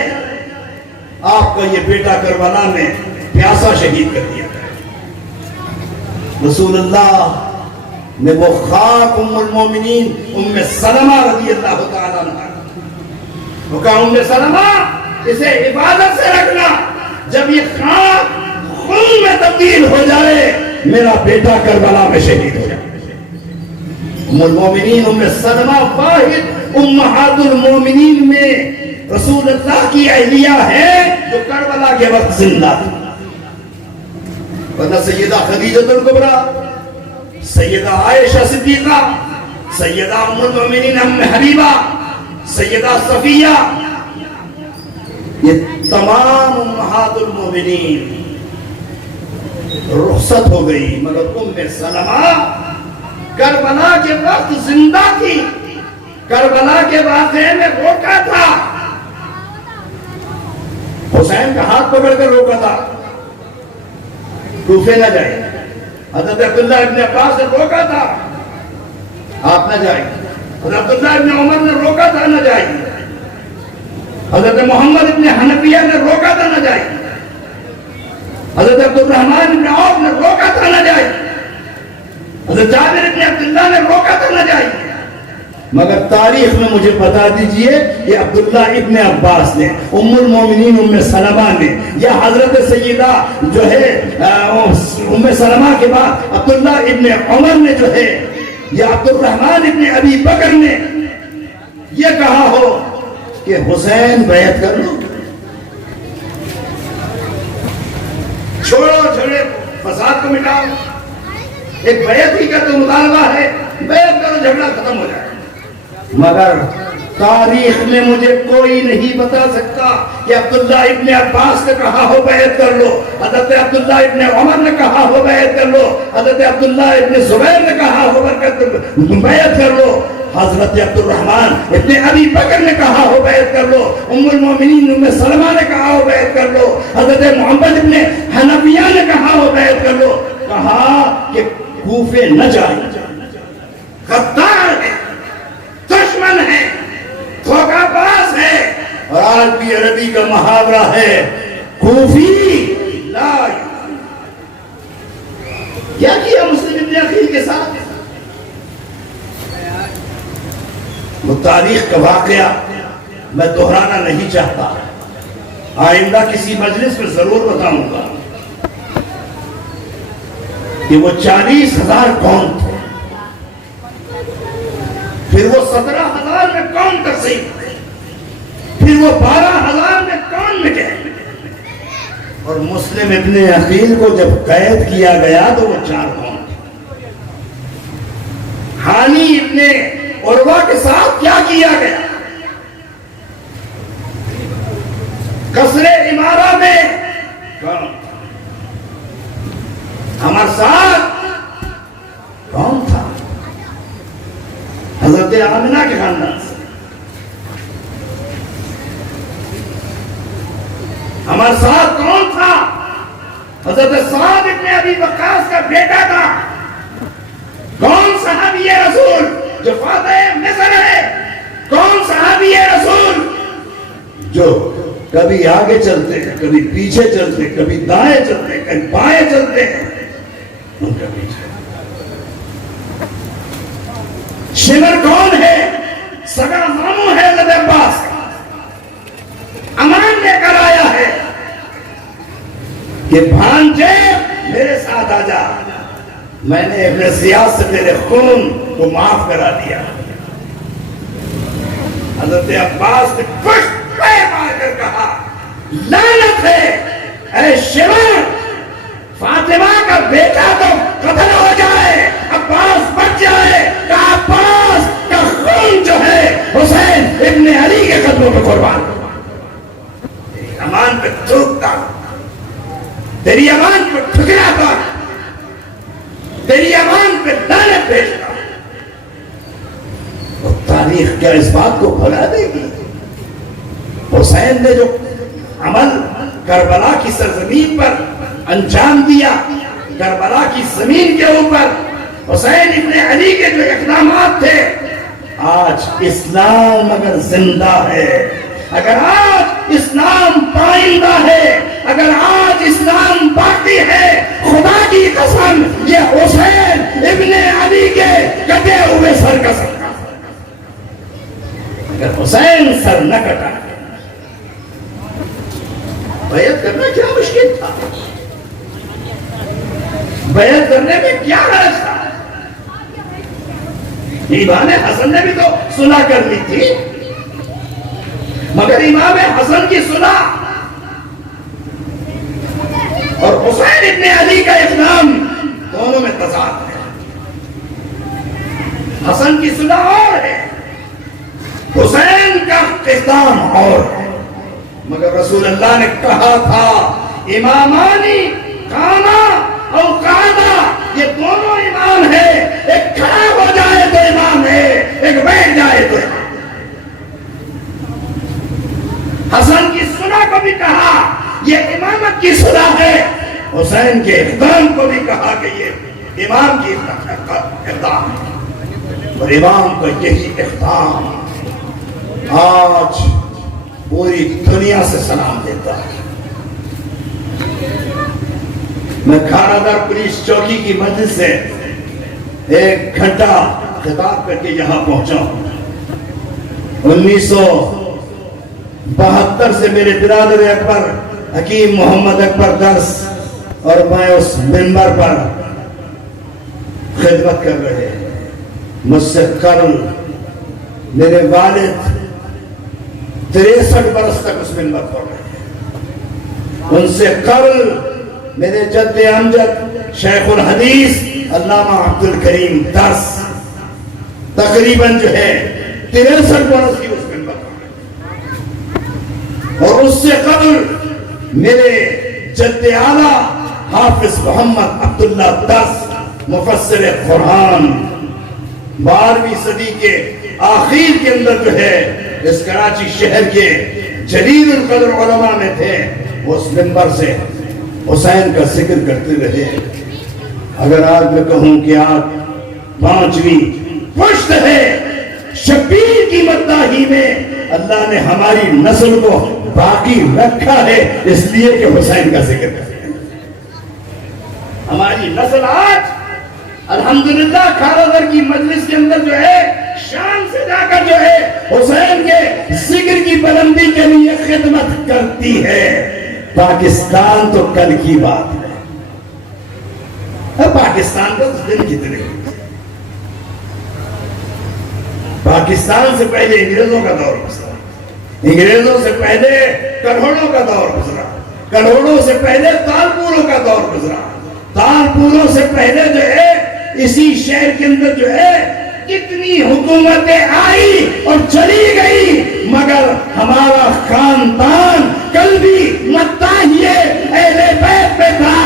آپ کا یہ بیٹا کربلا میں پیاسا شہید کر دیا جائے۔ رسول اللہ نے وہ خاک ام المومنین ام سلمہ رضی اللہ تعالیٰ عنہ، وہ کہا ام سلمہ اسے حفاظت سے رکھنا، جب یہ خاک خون میں تبدیل ہو جائے میرا بیٹا کربلا میں شہید ہو جائے۔ ام المومنین ام سلمہ واحد امہات المومنین میں رسول اللہ کی اہلیہ ہے جو کربلا کے وقت زندہ تھی۔ ورنہ سیدہ خدیجہ الکبریٰ، سیدہ عائشہ صدیقہ، سیدہ ام المومنین ام حبیبہ، سیدہ صفیہ، یہ تمام امہات المومنین رخصت ہو گئی، مگر ام سلمہ کربلا کے وقت زندہ تھی، کربلا کے واقعے میں روکا تھا، حسین کا ہاتھ پکڑ کر روکا تھا کوفے نہ جائے، حضرت عبداللہ ابن عباس نے روکا تھا آپ نہ جائیں، حضرت عبداللہ ابن عمر نے روکا تھا نہ جائیں، حضرت محمد ابن حنفیہ نے روکا تھا نہ جائیں، حضرت عبد الرحمن ابن عوف نے روکا تھا نہ جائیں، حضرت جابر ابن عبداللہ نے روکا تھا نہ جائیں، مگر تاریخ میں مجھے بتا دیجئے یہ عبداللہ ابن عباس نے، ام المومنین ام سلمہ نے، یا حضرت سیدہ جو ہے ام سلمہ کے بعد عبداللہ ابن عمر نے جو ہے، یا عبد الرحمن ابن ابی بکر نے یہ کہا ہو کہ حسین بیعت کر لو، چھوڑو جھگڑے فساد کو مٹاؤ، ایک بیعت ہی کا تو مطالبہ ہے، بیعت کرو جھگڑا ختم ہو جائے۔ مگر تاریخ میں مجھے کوئی نہیں بتا سکتا کہ عبداللہ ابن عباس نے کہا ہو بیعت کر لو، حضرت عبداللہ ابن عمر نے کہا ہو بیعت کر لو، حضرت عبداللہ ابن زبیر نے کہا ہو بیعت کر لو، حضرت عبد الرحمن ابن ابی بکر نے کہا ہو بیعت کر لو، ام المومنین ام سلمہ نے کہا ہو بیعت کر لو، حضرت محمد ابن حنفیہ نے کہا ہو بیعت کر لو، کہا کہ کوفے نہ جائیں، غدار ہے، دشمن ہے، دھوکہ باز ہے، اور عربی عربی کا محاورہ ہے کوفی لا۔ کیا کیا مسلم ابن عقیل کے ساتھ؟ وہ تاریخ کا واقعہ میں دہرانا نہیں چاہتا، آئندہ کسی مجلس میں ضرور بتاؤں گا کہ وہ 40,000 کون تھے، پھر وہ 17,000 میں کون تقسیم ہوئے، پھر وہ 12,000 میں کون مٹے، اور مسلم ابن عقیل کو جب قید کیا گیا تو وہ 4 کون تھے۔ ہانی ابن عروہ کے ساتھ کیا کیا گیا، قصر عمارہ میں کون تھا، ہمارے ساتھ کون تھا، حضرت آمنہ کے خاندان سے، ہمارے ساتھ کون تھا، حضرت سعد ابن ابی وقاص کا بیٹا تھا، کون صحابی رسول جو فاتح مصر ہے، کون صحابی رسول جو کبھی آگے چلتے ہیں، کبھی پیچھے چلتے ہیں، کبھی دائیں چلتے ہیں، کبھی بائیں چلتے ہیں، ان کا پیچھے شمر کون ہے، سگا ماموں ہے حضرت عباس کا، امان لے کر آیا ہے کہ بھانجے میرے ساتھ آ جا، میں نے ابن زیاد سے تیرے خون کو معاف کرا دیا۔ حضرت عباس نے پشت پہ مار کر کہا لعنت ہے اے شیطان، فاطمہ کا بیٹا تو قتل ہو جائے، عباس بچ جائے، کہ عباس کا خون جو ہے حسین ابن علی کے قدموں پہ قربان ہو۔ تیری امان پہ تھوکتا، تیری امان پہ ٹھکراتا، تیری امان پہ لعنت بھیجتا۔ اور تاریخ کیا اس بات کو بھلا دے گی؟ حسین نے جو عمل کربلا کی سرزمین پر انجام دیا، کربلا کی زمین کے اوپر حسین ابن علی کے جو اقدامات تھے، آج اسلام اگر زندہ ہے، اگر آج اسلام پائندہ ہے، اگر آج اسلام باقی ہے، خدا کی قسم یہ حسین ابن علی کے کٹے ہوئے سر کا سر، اگر حسین سر نہ کٹا بیعت کرنا کیا مشکل تھا؟ بیعت کرنے میں کیا حرج تھا؟ امام حسن نے بھی تو صلح کر لی تھی، مگر امام حسن کی صلح اور حسین ابن علی کا اقدام دونوں میں تضاد ہے۔ حسن کی صلح اور ہے، حسین کا اقدام اور ہے، مگر رسول اللہ نے کہا تھا امامانی کانا او قاعدہ، یہ دونوں امام ہے، ایک کھڑا ہو جائے تو امام ہے، ایک بیٹھ جائے تو امام۔ حسن کی صلح کو بھی کہا یہ امامت کی صلح ہے، حسین کے اقدام کو بھی کہا کہ یہ امام کی اقدام ہے، اور امام کا یہی اقدام آج پوری دنیا سے سلام دیتا ہے۔ میں کھارا در پولیس چوکی کی مجلس سے 1 گھنٹہ خطاب کر کے یہاں پہنچا ہوں۔ 1972 سے میرے برادر اکبر حکیم محمد اکبر درس اور میں اس منبر پر خدمت کر رہے ہیں۔ مجھ سے قبل میرے والد 63 برس تک اس منبر پر رہے، ان سے قبل میرے جد امجد شیخ الحدیث علامہ عبد الکریم درس تقریباً جو ہے 63 برس کی اس منبر پر رہے، اور اس سے قبل میرے جد اعلیٰ حافظ محمد عبداللہ درس مفسر قرآن 12ویں صدی کے آخر کے اندر جو ہے اس کراچی شہر کے جلیل القدر علماء میں تھے، وہ اس منبر سے حسین کا ذکر کرتے رہے۔ اگر آج میں کہوں کہ آج 5ویں پشت ہے شبیر کی مداحی میں، اللہ نے ہماری نسل کو باقی رکھا ہے اس لیے کہ حسین کا ذکر کرتے ہیں۔ ہماری نسل آج الحمدللہ کھارا در کی مجلس کے اندر جو ہے شان سے جا کر جو ہے حسین کے ذکر کی بلندی کے لیے خدمت کرتی ہے۔ پاکستان تو کل کی بات ہے، پاکستان کا دن کتنے، پاکستان سے پہلے انگریزوں کا دور گزرا، انگریزوں سے پہلے کروڑوں کا دور گزرا، کروڑوں سے پہلے تالپوروں کا دور گزرا، تالپوروں سے پہلے جو ہے اسی شہر کے اندر جو ہے کتنی حکومتیں آئی اور چلی گئی، مگر ہمارا خاندان کل بھی مداحیے اہل بیت میں تھا،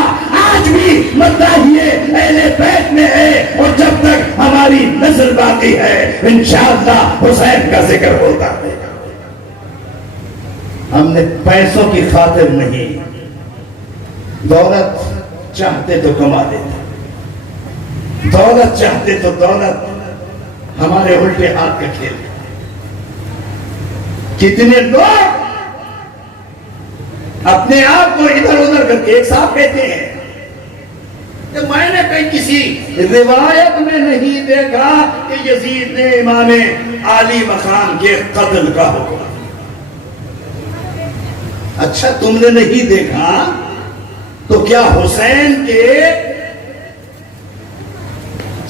آج بھی مداحیے اہل بیت میں ہے، اور جب تک ہماری نسل باقی ہے انشاءاللہ حسین کا ذکر ہوتا رہے گا۔ ہم نے پیسوں کی خاطر نہیں، دولت چاہتے تو کما لیتے، دولت چاہتے تو دولت ہمارے الٹے ہاتھ کا کھیل۔ کتنے لوگ اپنے آپ کو ادھر ادھر کر کے ایک صاحب کہتے ہیں کہ میں نے کہیں کسی روایت میں نہیں دیکھا کہ یزید نے امام علی مقام کے قتل کا حکم۔ اچھا تم نے نہیں دیکھا، تو کیا حسین کے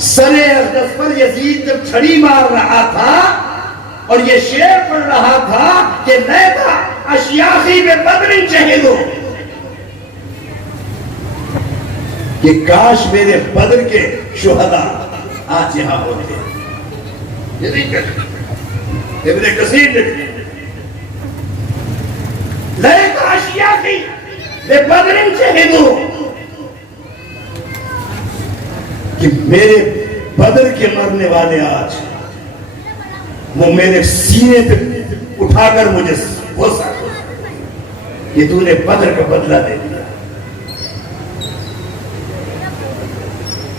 سر اقدس پر یزید جب چھڑی مار رہا تھا اور یہ شعر پڑھ رہا تھا کہ لیتا اشیاخی میں بدر شہیدو، کہ کاش میرے بدر کے شہداء آج یہاں ہوتے. یہ نہیں کہتے ابن کثیر لکھتے لیتا اشیاخی میں بدر شہیدو، کہ میرے بدر کے مرنے والے آج وہ میرے سینے پہ اٹھا کر مجھے غصہ کہ تو نے بدر کا بدلہ دے دیا.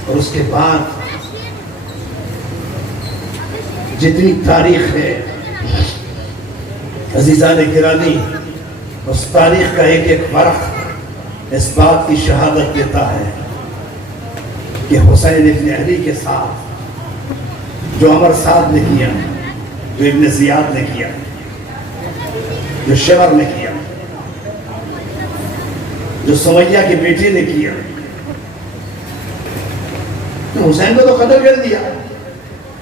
اور اس کے بعد جتنی تاریخ ہے عزیزان گرامی، اس تاریخ کا ایک ایک فرق اس بات کی شہادت دیتا ہے کہ حسین ابن علی کے ساتھ جو عمر سعد نے کیا، جو ابن زیاد نے کیا، جو شمر نے کیا، جو سمیہ کی بیٹی نے کیا، تو حسین کو تو قتل کر دیا.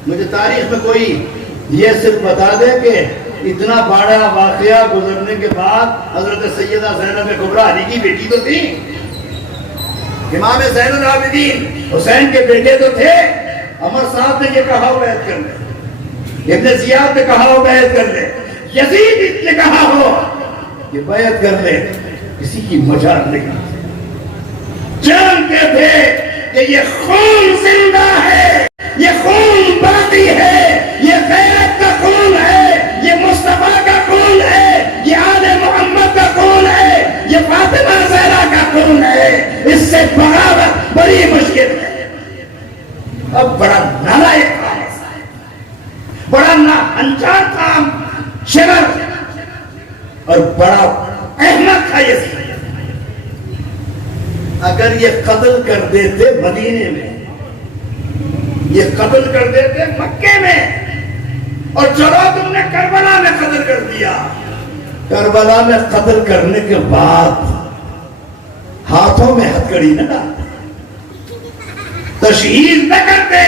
مجھے تاریخ میں کوئی یہ صرف بتا دے کہ اتنا بڑا واقعہ گزرنے کے بعد حضرت سیدہ زینب کبریٰ علی کی بیٹی تو تھی، امام زین العابدین حسین کے بیٹے تو تھے. عمر صاحب نے یہ کہا ہو بیعت کر لے، ابن زیاد نے کہا ہو بیعت کر لے، یزید نے کہا ہو کہ بیعت کر لے، کسی کی مجال نہیں. جانتے تھے کہ یہ خون زندہ ہے، یہ خون باقی ہے، یہ غیرت کا خون ہے، یہ مصطفیٰ کا خون ہے، یہ آل محمد کا خون ہے، یہ فاطمہ زہرا کا خون ہے. اس سے بغاوت بڑی مشکل ہے. اب بڑا نالائق کام ہے، بڑا ناانجار کام شمر، اور بڑا احمد تھا یزید. اگر یہ قتل کر دیتے مدینے میں، یہ قتل کر دیتے مکے میں، اور چلو تم نے کربلا میں قتل کر دیا، کربلا میں قتل کرنے کے بعد ہاتھوں میں ہتھکڑی نہ ڈالتے، تشہیر نہ کرتے،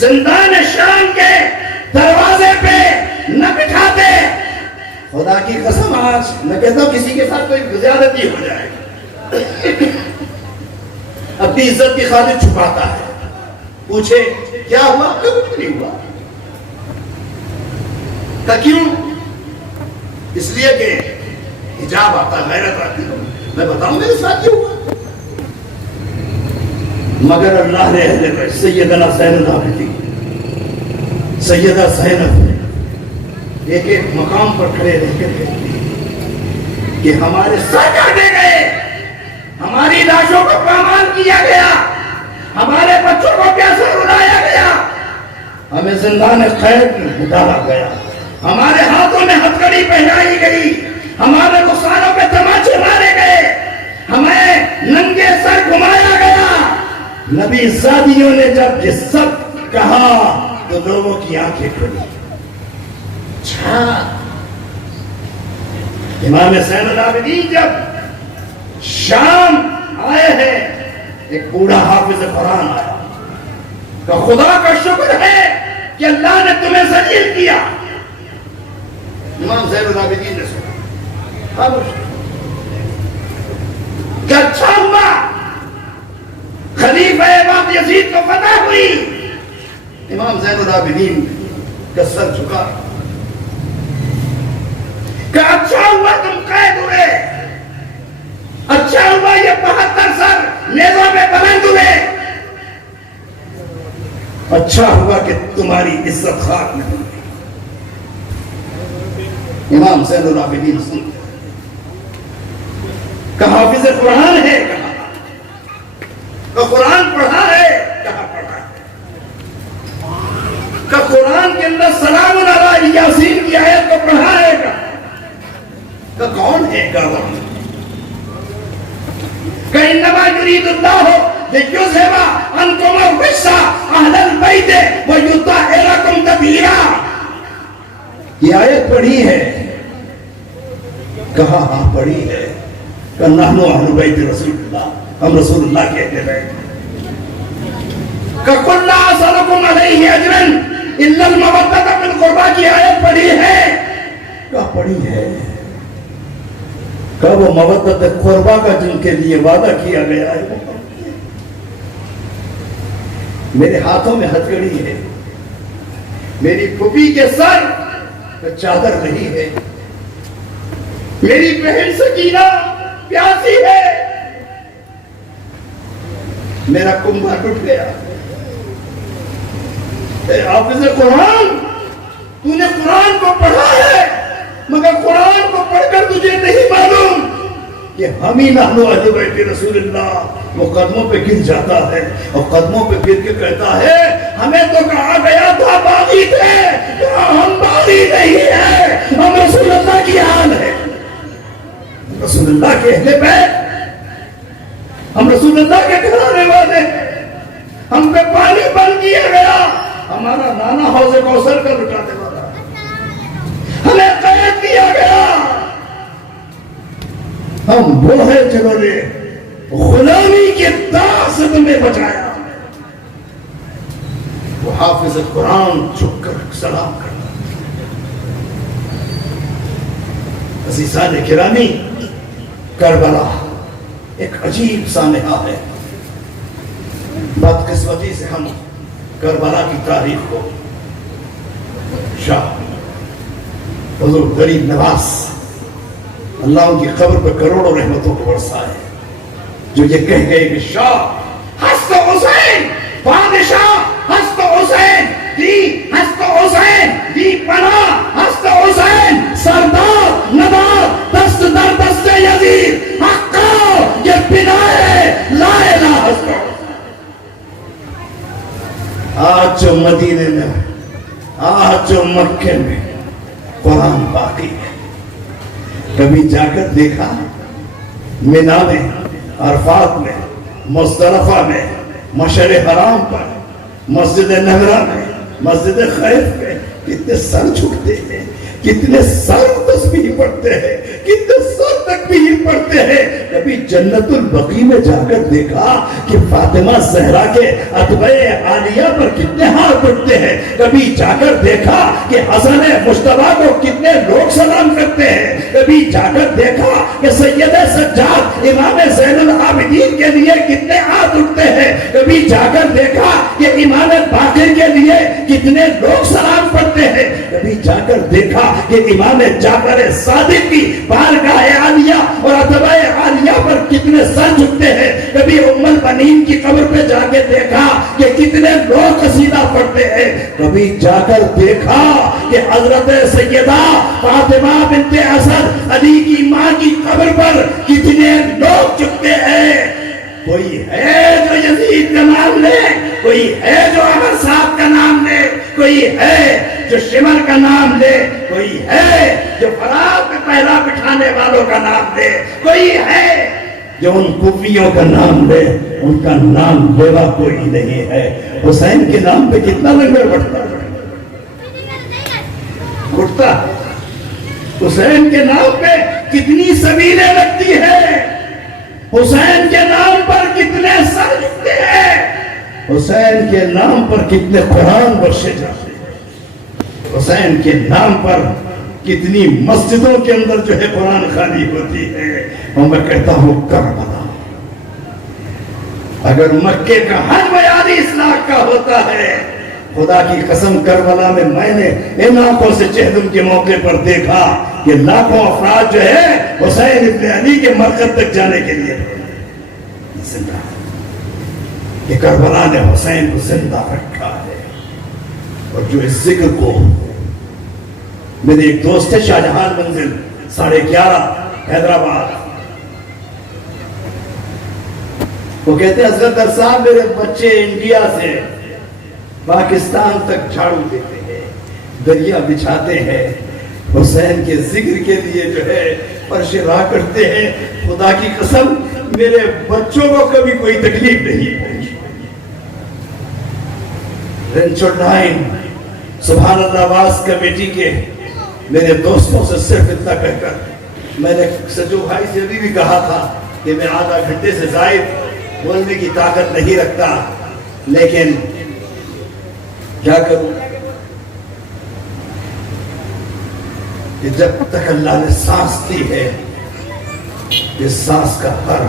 زندان شام کے دروازے پہ نہ بٹھاتے. خدا کی قسم آج میں کہتا ہوں کسی کے ساتھ کوئی زیادتی ہو جائے اپنی عزت کی خاطر چھپاتا ہے، پوچھے کیا ہوا؟ کچھ نہیں ہوا. کیوں؟ اس لیے کہ حجاب آتا، غیرت آتی. میں بتاؤں میرے ساتھ کیوں ہوا؟ مگر اللہ نے اہل بیت سیدنا زین العابدین، سیدہ زینب ایک ایک مقام پر کھڑے رہ کر کہ ہمارے سر کاٹے گئے، ہماری لاشوں کو پامال کیا گیا، ہمارے بچوں کو کیسے رلایا گیا، ہمیں زندان قید میں ڈالا گیا، ہمارے ہاتھوں میں ہتھکڑی پہنائی گئی، ہمارے رخساروں پہ تماچے مارے گئے، ہمیں ننگے سر گھمایا گیا. نبی زادیوں نے جب یہ سب کہا تو لوگوں کی آنکھیں کھلی. اچھا، امام زین العابدین جب شام آئے ہیں، ایک بوڑھا حافظ قرآن آیا کہ خدا کا شکر ہے کہ اللہ نے تمہیں ذلیل کیا. امام زین العابدین نے سنا کہ اچھا ہوا خلیفہ امام یزید کو فتح ہوئی. امام زین العابدین کا سر جھکا کہ اچھا ہوا تم قید ہوئے، اچھا ہوا یہ 72 سر نیزوں پہ بلند ہوئے، اچھا ہوا کہ تمہاری عزت خاک میں ہوئی. امام زین العابدین سنتے کہ حافظ قرآن ہے، کہا کہ قرآن پڑھا ہے، کہاں پڑھا ہے، کہ قرآن کے اندر سلام علی یاسین کی آیت کو پڑھا ہے، کہ کون ہے گواہ، کہ انما یرید اللہ لیذھب عنکم الرجس اہل البیت ویطہرکم تطہیرا. یہ آیت پڑھی ہے، کہا ہاں پڑھی ہے. کہ نحن اہل بیت رسول اللہ، ہم رسول اللہ کے اہل بیت، کہ قل لا اسألکم علیہ اجرا الا المودۃ فی القربی کی آیت پڑھی ہے، کیا پڑھی ہے؟ کہ وہ مودت قربا کا جن کے لیے وعدہ کیا گیا ہے میرے ہاتھوں میں ہتھکڑی ہے، میری پھوپھی کے سر پہ چادر نہیں ہے، میری بہن سکینہ پیاسی ہے، میرا کنبا ٹوٹ گیا، اے حافظ قرآن تو نے قرآن کو پڑھا ہے مگر قرآن کو پڑھ کر تجھے نہیں معلوم کہ ہم ہی نحن اہل بیت رسول اللہ۔ وہ قدموں پہ گر جاتا ہے اور قدموں پہ گر کے کہتا ہے ہمیں تو کہا گیا تھا باغی تھے، ہم باغی نہیں ہیں، ہم رسول اللہ کی آل ہے، رسول اللہ کے اہل بیت، ہم رسول اللہ کے گھرانے والے ہیں، ہم پہ پانی بند کیا گیا، ہمارا نانا حوض کوثر کا لٹانے والا، ہمیں قید کیا گیا، ہم وہ ہیں جنہوں نے غلامی کے داغ سے تمہیں بچایا۔ وہ حافظ قرآن جھک کر سلام کرتا۔ عزیزان گرامی، کربلا ایک عجیب سانحہ ہے۔ بدقسمتی سے ہم کربلا کی تاریخ کو شاہ حضور غریب نواز اللہ ان کی قبر پر کروڑوں رحمتوں کو برسائے، جو یہ کہہ گئے کہ شاہ ہست حسین، بادشاہ ہست حسین، دی ہست حسین، دی پناہ ہست حسین، سردار نبات دست در دست یزید، حقا یہ بنائے لا الہ ہست حسین۔ آج جو مدینے میں، آج جو مکے میں قرآن باقی ہے، کبھی جا کر دیکھا مینا میں، عرفات میں، مزدلفہ میں، مشعر حرام پر، مسجد نہرہ میں، مسجد خیف میں کتنے سر جھکتے ہیں، کتنے سر تسبیح پڑھتے ہیں، کتنے سر تکبیر پڑھتے ہیں۔ کبھی جنت البقیع میں جا کر دیکھا کہ فاطمہ زہرا کے اتباع عالیہ پر کتنے ہاتھ اٹھتے ہیں، کبھی جا کر دیکھا کہ حسن مجتبیٰ کو کتنے لوگ سلام کرتے ہیں، کبھی جا کر دیکھا کہ سید سجاد امام زین العابدین کے لیے کتنے ہاتھ اٹھتے ہیں، کبھی جا کر دیکھا کہ امام باقر کے لیے کتنے لوگ سلام پڑھتے ہیں، کبھی جا کر دیکھا کہ امام جعفر صادق کی بارگاہ عالیہ اور اتباع عالیہ پر کتنے سر جھکتے ہیں، کبھی ام البنین کی قبر پہ جا کے دیکھا کہ کتنے لوگ قصیدہ پڑھتے ہیں، کبھی جا کر دیکھا کہ حضرت سیدہ فاطمہ بنت اسد علی کی ماں کی قبر پر کتنے لوگ جھکتے ہیں۔ کوئی ہے جو یزید کا نام لے، کوئی ہے جو عمر صاحب کا نام لے، کوئی ہے جو شمر کا نام لے، کوئی ہے جو فرات میں پہلا بٹھانے والوں کا نام لے، کوئی ہے جو ان کوفیوں کا نام لے، ان کا نام لیوا کوئی نہیں ہے۔ حسین کے نام پہ کتنا لنگر بڑھتا اٹھتا، حسین کے نام پہ کتنی سبیلیں لگتی ہیں، حسین کے نام پر کتنے سر جھکتے ہیں، حسین کے نام پر کتنے قرآن بخشے جاتے ہیں، حسین کے نام پر کتنی مسجدوں کے اندر جو ہے قرآن خوانی ہوتی ہے۔ اور میں کہتا ہوں کربلا اگر مکے کا ہر بیانی اصلاح کا ہوتا ہے، خدا کی قسم کربلا میں میں نے ان آنکھوں سے چہدم کے موقع پر دیکھا کہ لاکھوں افراد جو ہے حسین ابن علی کے مرکز تک جانے کے لیے زندہ، کہ کربلا نے حسین کو زندہ رکھا ہے۔ اور جو اس ذکر کو میرے ایک دوست ہے شاہجہان منزل 11:30 حیدرآباد، وہ کہتے ہیں حضرت صاحب میرے بچے انڈیا سے پاکستان تک جھاڑو دیتے ہیں، دریا بچھاتے ہیں، حسین کے ذکر کے لیے جو ہے فرش راہ کرتے ہیں۔ خدا کی قسم میرے بچوں کو کبھی کوئی تکلیف نہیں پہنچی۔ رینچو لائن سبحان اللہ آواز کمیٹی کے میرے دوستوں سے صرف اتنا کہہ کر میں نے سجو بھائی سے ابھی بھی کہا تھا کہ میں آدھا گھنٹے سے زائد بولنے کی طاقت نہیں رکھتا، لیکن کیا کروں کہ جب تک اللہ نے سانس دی ہے، اس سانس کا ہر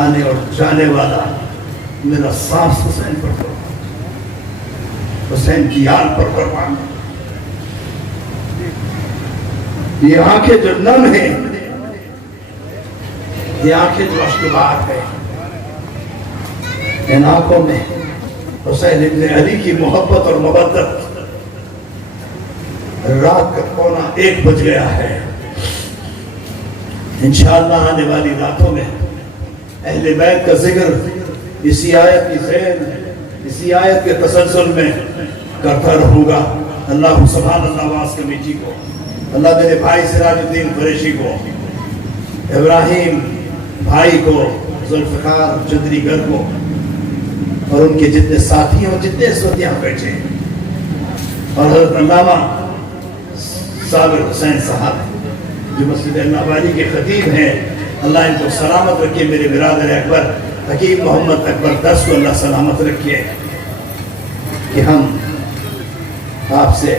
آنے اور جانے والا میرا سانس حسین پر قربان، حسین کی یاد پر قربان۔ یہ آنکھیں جو نم ہیں، یہ آنکھیں جو اشکبار ہیں، ان آنکھوں میں حسین ابن علی کی محبت اور مودت۔ رات کا 1:15 بج گیا ہے، انشاءاللہ آنے والی راتوں میں اہل بیت کا ذکر اسی آیت کی ذیل، اسی آیت کے تسلسل میں کرتا رہوں گا۔ اللہ سبحان اللہ واس کمیٹی کو، اللہ میرے بھائی سراج الدین قریشی کو، ابراہیم بھائی کو، ذوالفقار چندری گر کو، اور ان کے جتنے ساتھی اور جتنے اس وقت یہاں بیٹھے ہیں، اور حضرت علامہ صابر حسین صاحب جو مسجد ناباری کے خطیب ہیں، اللہ ان کو سلامت رکھے۔ میرے برادر اکبر حکیم محمد اکبر دس کو اللہ سلامت رکھے کہ ہم آپ سے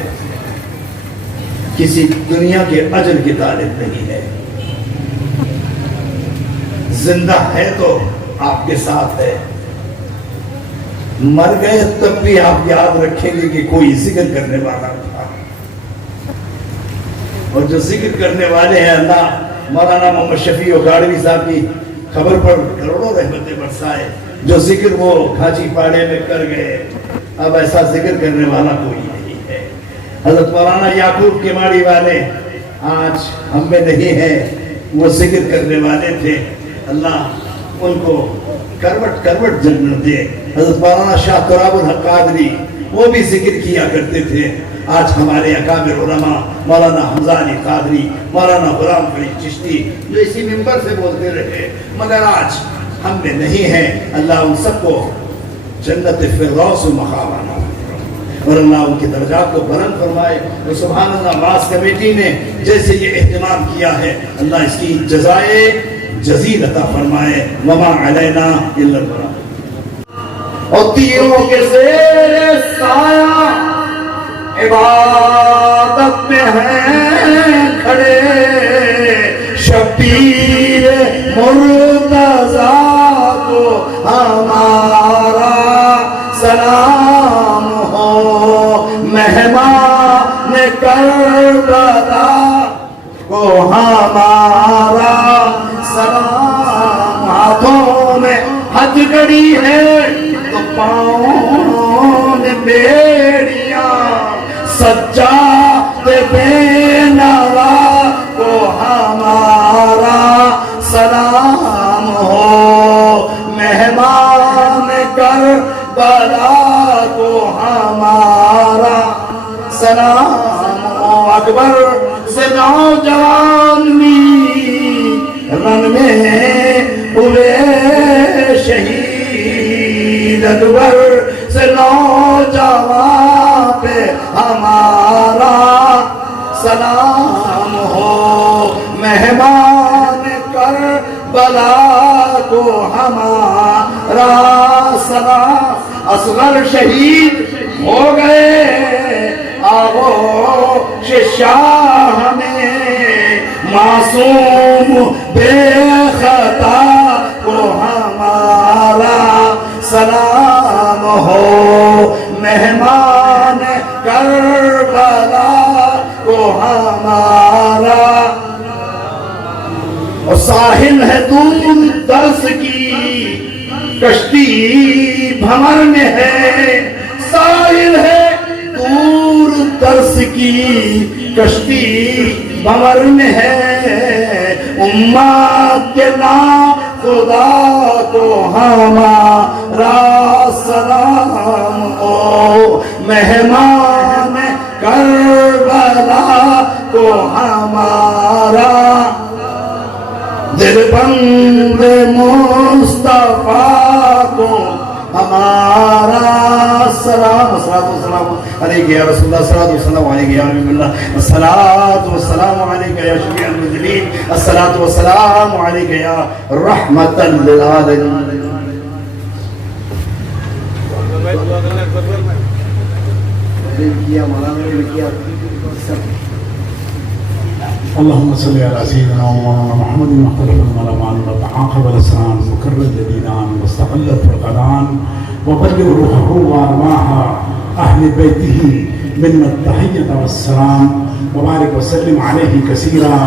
کسی دنیا کے اجر کی طالب نہیں ہے، زندہ ہے تو آپ کے ساتھ ہے، مر گئے تب بھی آپ یاد رکھیں گے کہ کوئی ذکر کرنے والا تھا، اور جو ذکر کرنے والے ہیں اللہ مولانا محمد شفیع اکاڑوی صاحب کی خبر پر کروڑوں رحمتیں برسائے، جو ذکر وہ کھاچی پاڑے میں کر گئے، اب ایسا ذکر کرنے والا کوئی نہیں ہے۔ حضرت مولانا یعقوب کماڑی والے آج ہم میں نہیں ہیں، وہ ذکر کرنے والے تھے، اللہ ان کو کروٹ کروٹ جنت دے۔ حضرت مولانا شاہ تراب الحق قادری وہ بھی ذکر کیا کرتے تھے، آج ہمارے اکابر علماء مولانا حمزہ علی قادری، مولانا غلام فرید چشتی جو اسی ممبر سے بولتے رہے، مگر آج ہم میں نہیں ہیں، اللہ ان سب کو جنت فردوس و مقام عطا فرمائے، اور اللہ ان کے درجات کو بلند فرمائے۔ اور سبحان اللہ واس کمیٹی نے جیسے یہ اہتمام کیا ہے، اللہ اس کی جزائے جزیل عطا فرمائے۔ وما علینا الا البلاغ۔ اور تیروں کے زیر سایہ عبادت میں ہیں کھڑے، شبیر مرتضیٰ کو ہمارا سلام ہو، مہمان کربلا کو ہمارا سلام۔ ہاتھوں میں ہتھ کڑی ہے تو پاؤں میں بیڑیاں، سجاد بے نوا کو ہمارا سلام ہو، مہمان کربلا کو ہمارا سلام ہو۔ اکبر سے نوجوان رن میں ہوئے شہید، اکبر سے نوجوان پہ ہمارا سلام ہو، مہمان کربلا کو ہمارا سلام۔ اصغر شہید ہو گئے آغوش شاہ میں، معصوم بے خطا کو ہمارا سلام ہو، مہمان کربلا کو ہمارا۔ اور ساحل ہے دور درس کی کشتی بھنور میں ہے، ساحل ہے دور درس کی کشتی بھنور میں ہے، امت کے نام خدا کو ہمارا سلام ہو، مہمان کربلا کو ہمارا۔ دل بند مصطفیٰ کو ہمارا سلام الصلاۃ والسلام علیک یا رسول اللہ الصلاۃ والسلام علیک یا حبیب اللہ الصلاۃ والسلام علیک یا شفیع المذنبین الصلاۃ والسلام علیک یا رحمۃ للعالمین. اللهم صل على سيدنا ومولانا محمد مختلف الملمان وتعاقب الاسران مكرر الدينان واستقلت القرآن وبلغ روحه وارواح اهل بيته منا التحية والسلام وبارك وسلم عليه كثيرا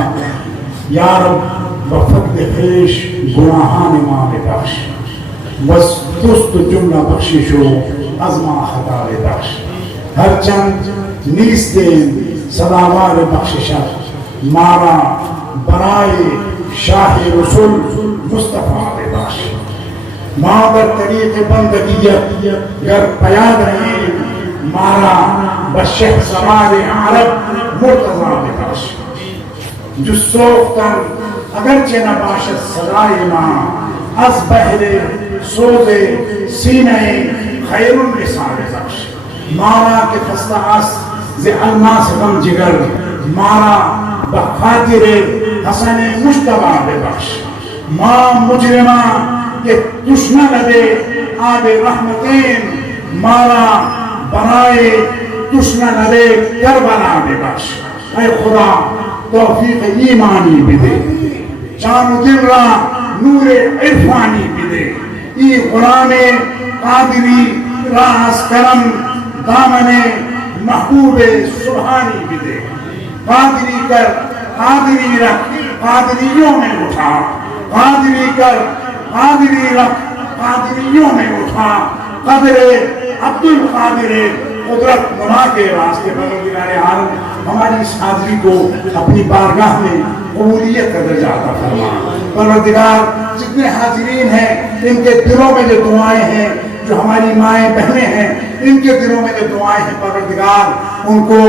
يا رب وفقد خيش گناهان ما ببخش وستست جملہ بخششو ازما خطا ببخش ہر چند نیست صداوار بخششت مارا برائے شاہ رسول مصطفیٰ ببخش ما در طریق بندگیت گر پیاد رہے مارا بشہ سوار عرب مرتضی ببخش جو سوختن اگرچہ نباشت سزائے ماں از بحر سوز سینہ خیر النساء ببخش مارا کے خستہ اس زی الماس غم جگر مارا بخاطر حسن مجتبہ ببخش ما مجرمہ کہ تشنہ لدے آب رحمتین مارا برائے تشنہ لدے کربلا ببخش. اے خدا توفیق ایمانی بدے جان و دل را نور عرفانی بدے ای غلام قادری راز کرم دامن محبوب سبحانی بدے قادری کر قادری رکھ قادریوں میں اٹھا قادری کر قادری رکھ قادریوں میں اٹھا قدر عبد القادر قدرت منا کے واسطے پروردگار عالم ہماری اس حاضری کو اپنی بارگاہ میں قبولیت کا درجہ عطا فرما. پروردگار جتنے حاضرین ہیں ان کے دلوں میں جو دعائیں ہیں جو ہماری مائیں بہنیں ہیں ان کے دلوں میں جو دعائیں ہیں پروردگار ان کو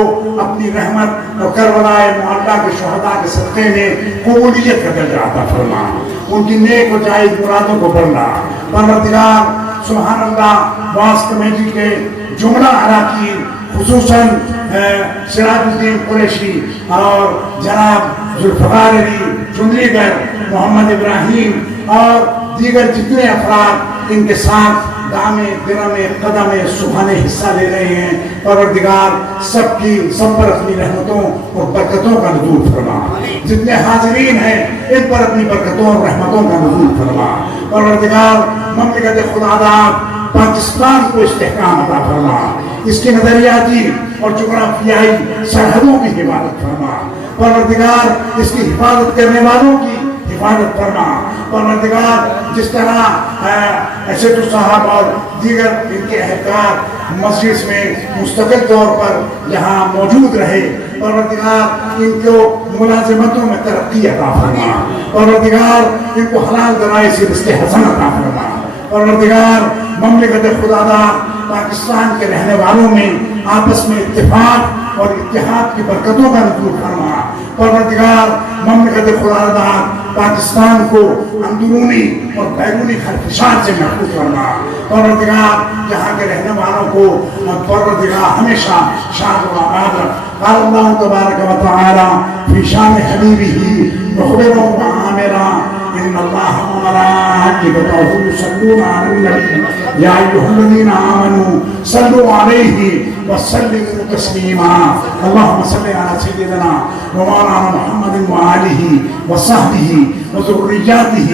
اپنی رحمت اور کربلا معلّہ کے شہداء کے صدقے میں قبولیت کا درجہ عطا فرما. ان کی نیک و جائز مرادوں کو بڑھنا. پروردگار سبحان اللہ واس کمیٹی کے جملہ اراکین خصوصاً سراج الدین قریشی اور جناب ذوالفقار علی چندریگر محمد ابراہیم اور دیگر جتنے افراد ان کے ساتھ دامے درمے قدمے سبحانے حصہ لے رہے ہیں پروردگار سب پر اپنی رحمتوں اور برکتوں کا نزول فرما. جتنے حاضرین ہیں ان پر اپنی برکتوں اور رحمتوں کا نزول فرما. پروردگار مملکت خداداد پاکستان کو استحکام عطا فرما. اس کی نظریاتی اور جغرافیائی سرحدوں کی حفاظت فرما. پروردگار اس کی حفاظت کرنے والوں کی حفاظت فرما. پروردگار جس طرح ایسے تو صاحب اور دیگر ان کے اہلکار مسجد میں مستقل طور پر یہاں موجود رہے پروردگار ان کو ملازمتوں میں ترقی عطا فرما. پروردگار ان کو حلال ذرائع سے رزق حسن عطا فرما. پروردگار مملکت خداداد پاکستان کے رہنے والوں میں آپس میں اتفاق اور اتحاد کی برکتوں کا نزول فرما. پروردگار مملکت خداداد پاکستان کو اندرونی اور بیرونی خدشات سے محفوظ فرما. پروردگار یہاں کے رہنے والوں کو پروردگار ہمیشہ شاد و آباد رکھ. قال اللہ تبارک و تعالی فی شان حبیبہ مخبرا و عامرا ان اللہ وملائکته یصلون علی النبی یا ایھا الذین آمنوا صلوا علیہ وسلموا تسلیما. اللهم صل علی سیدنا ومولانا محمد وآلہ وصحبہ وذریاتہ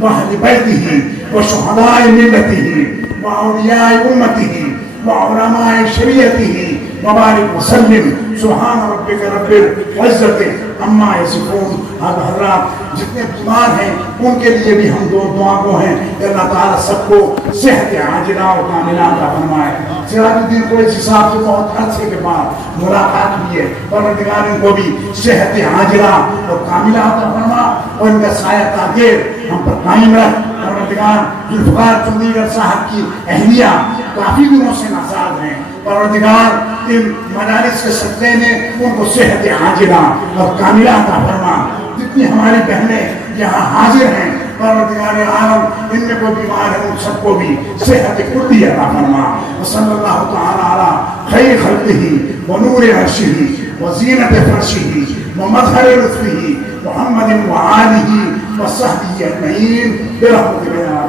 واہل بیتہ وشہداء ملتہ واولیاء امتہ وعلماء شریعتہ وبارک وسلم. سبحان ربک رب العزت عما یصفون. حضرات جتنے بیمار ہیں ان کے لیے بھی ہم دعا گو ہیں کہ اللہ تعالیٰ سب کو صحت عاجلہ اور کاملہ عطا فرمائے. سراج الدین قریشی صاحب سے بہت عرصے کے بعد ملاقات ہوئی ہے. پروردگار ان کو بھی صحت عاجلہ اور کاملہ عطا فرما اور ان کا سایہ تاثیر ہم پر قائم رکھ. پروردگار ذوالفقار چندریگر صاحب کی اہلیہ کافی دنوں سے ناساز ہیں. پروردگار ان مدارس کے صدقے میں ان کو صحت عاجلہ اور کاملہ عطا فرما. جتنی ہماری بہنیں یہاں حاضر ہیں پروردگار عالم ان میں کوئی بیمار ہے ان سب کو بھی صحت کلی عطا فرما وصلی اللہ تعالی علی خیر خلقہ ونور عرشہ وزینت فرشہ ومظہر لطفہ محمد وآلہ وصحبہ اجمعین برحمتک یا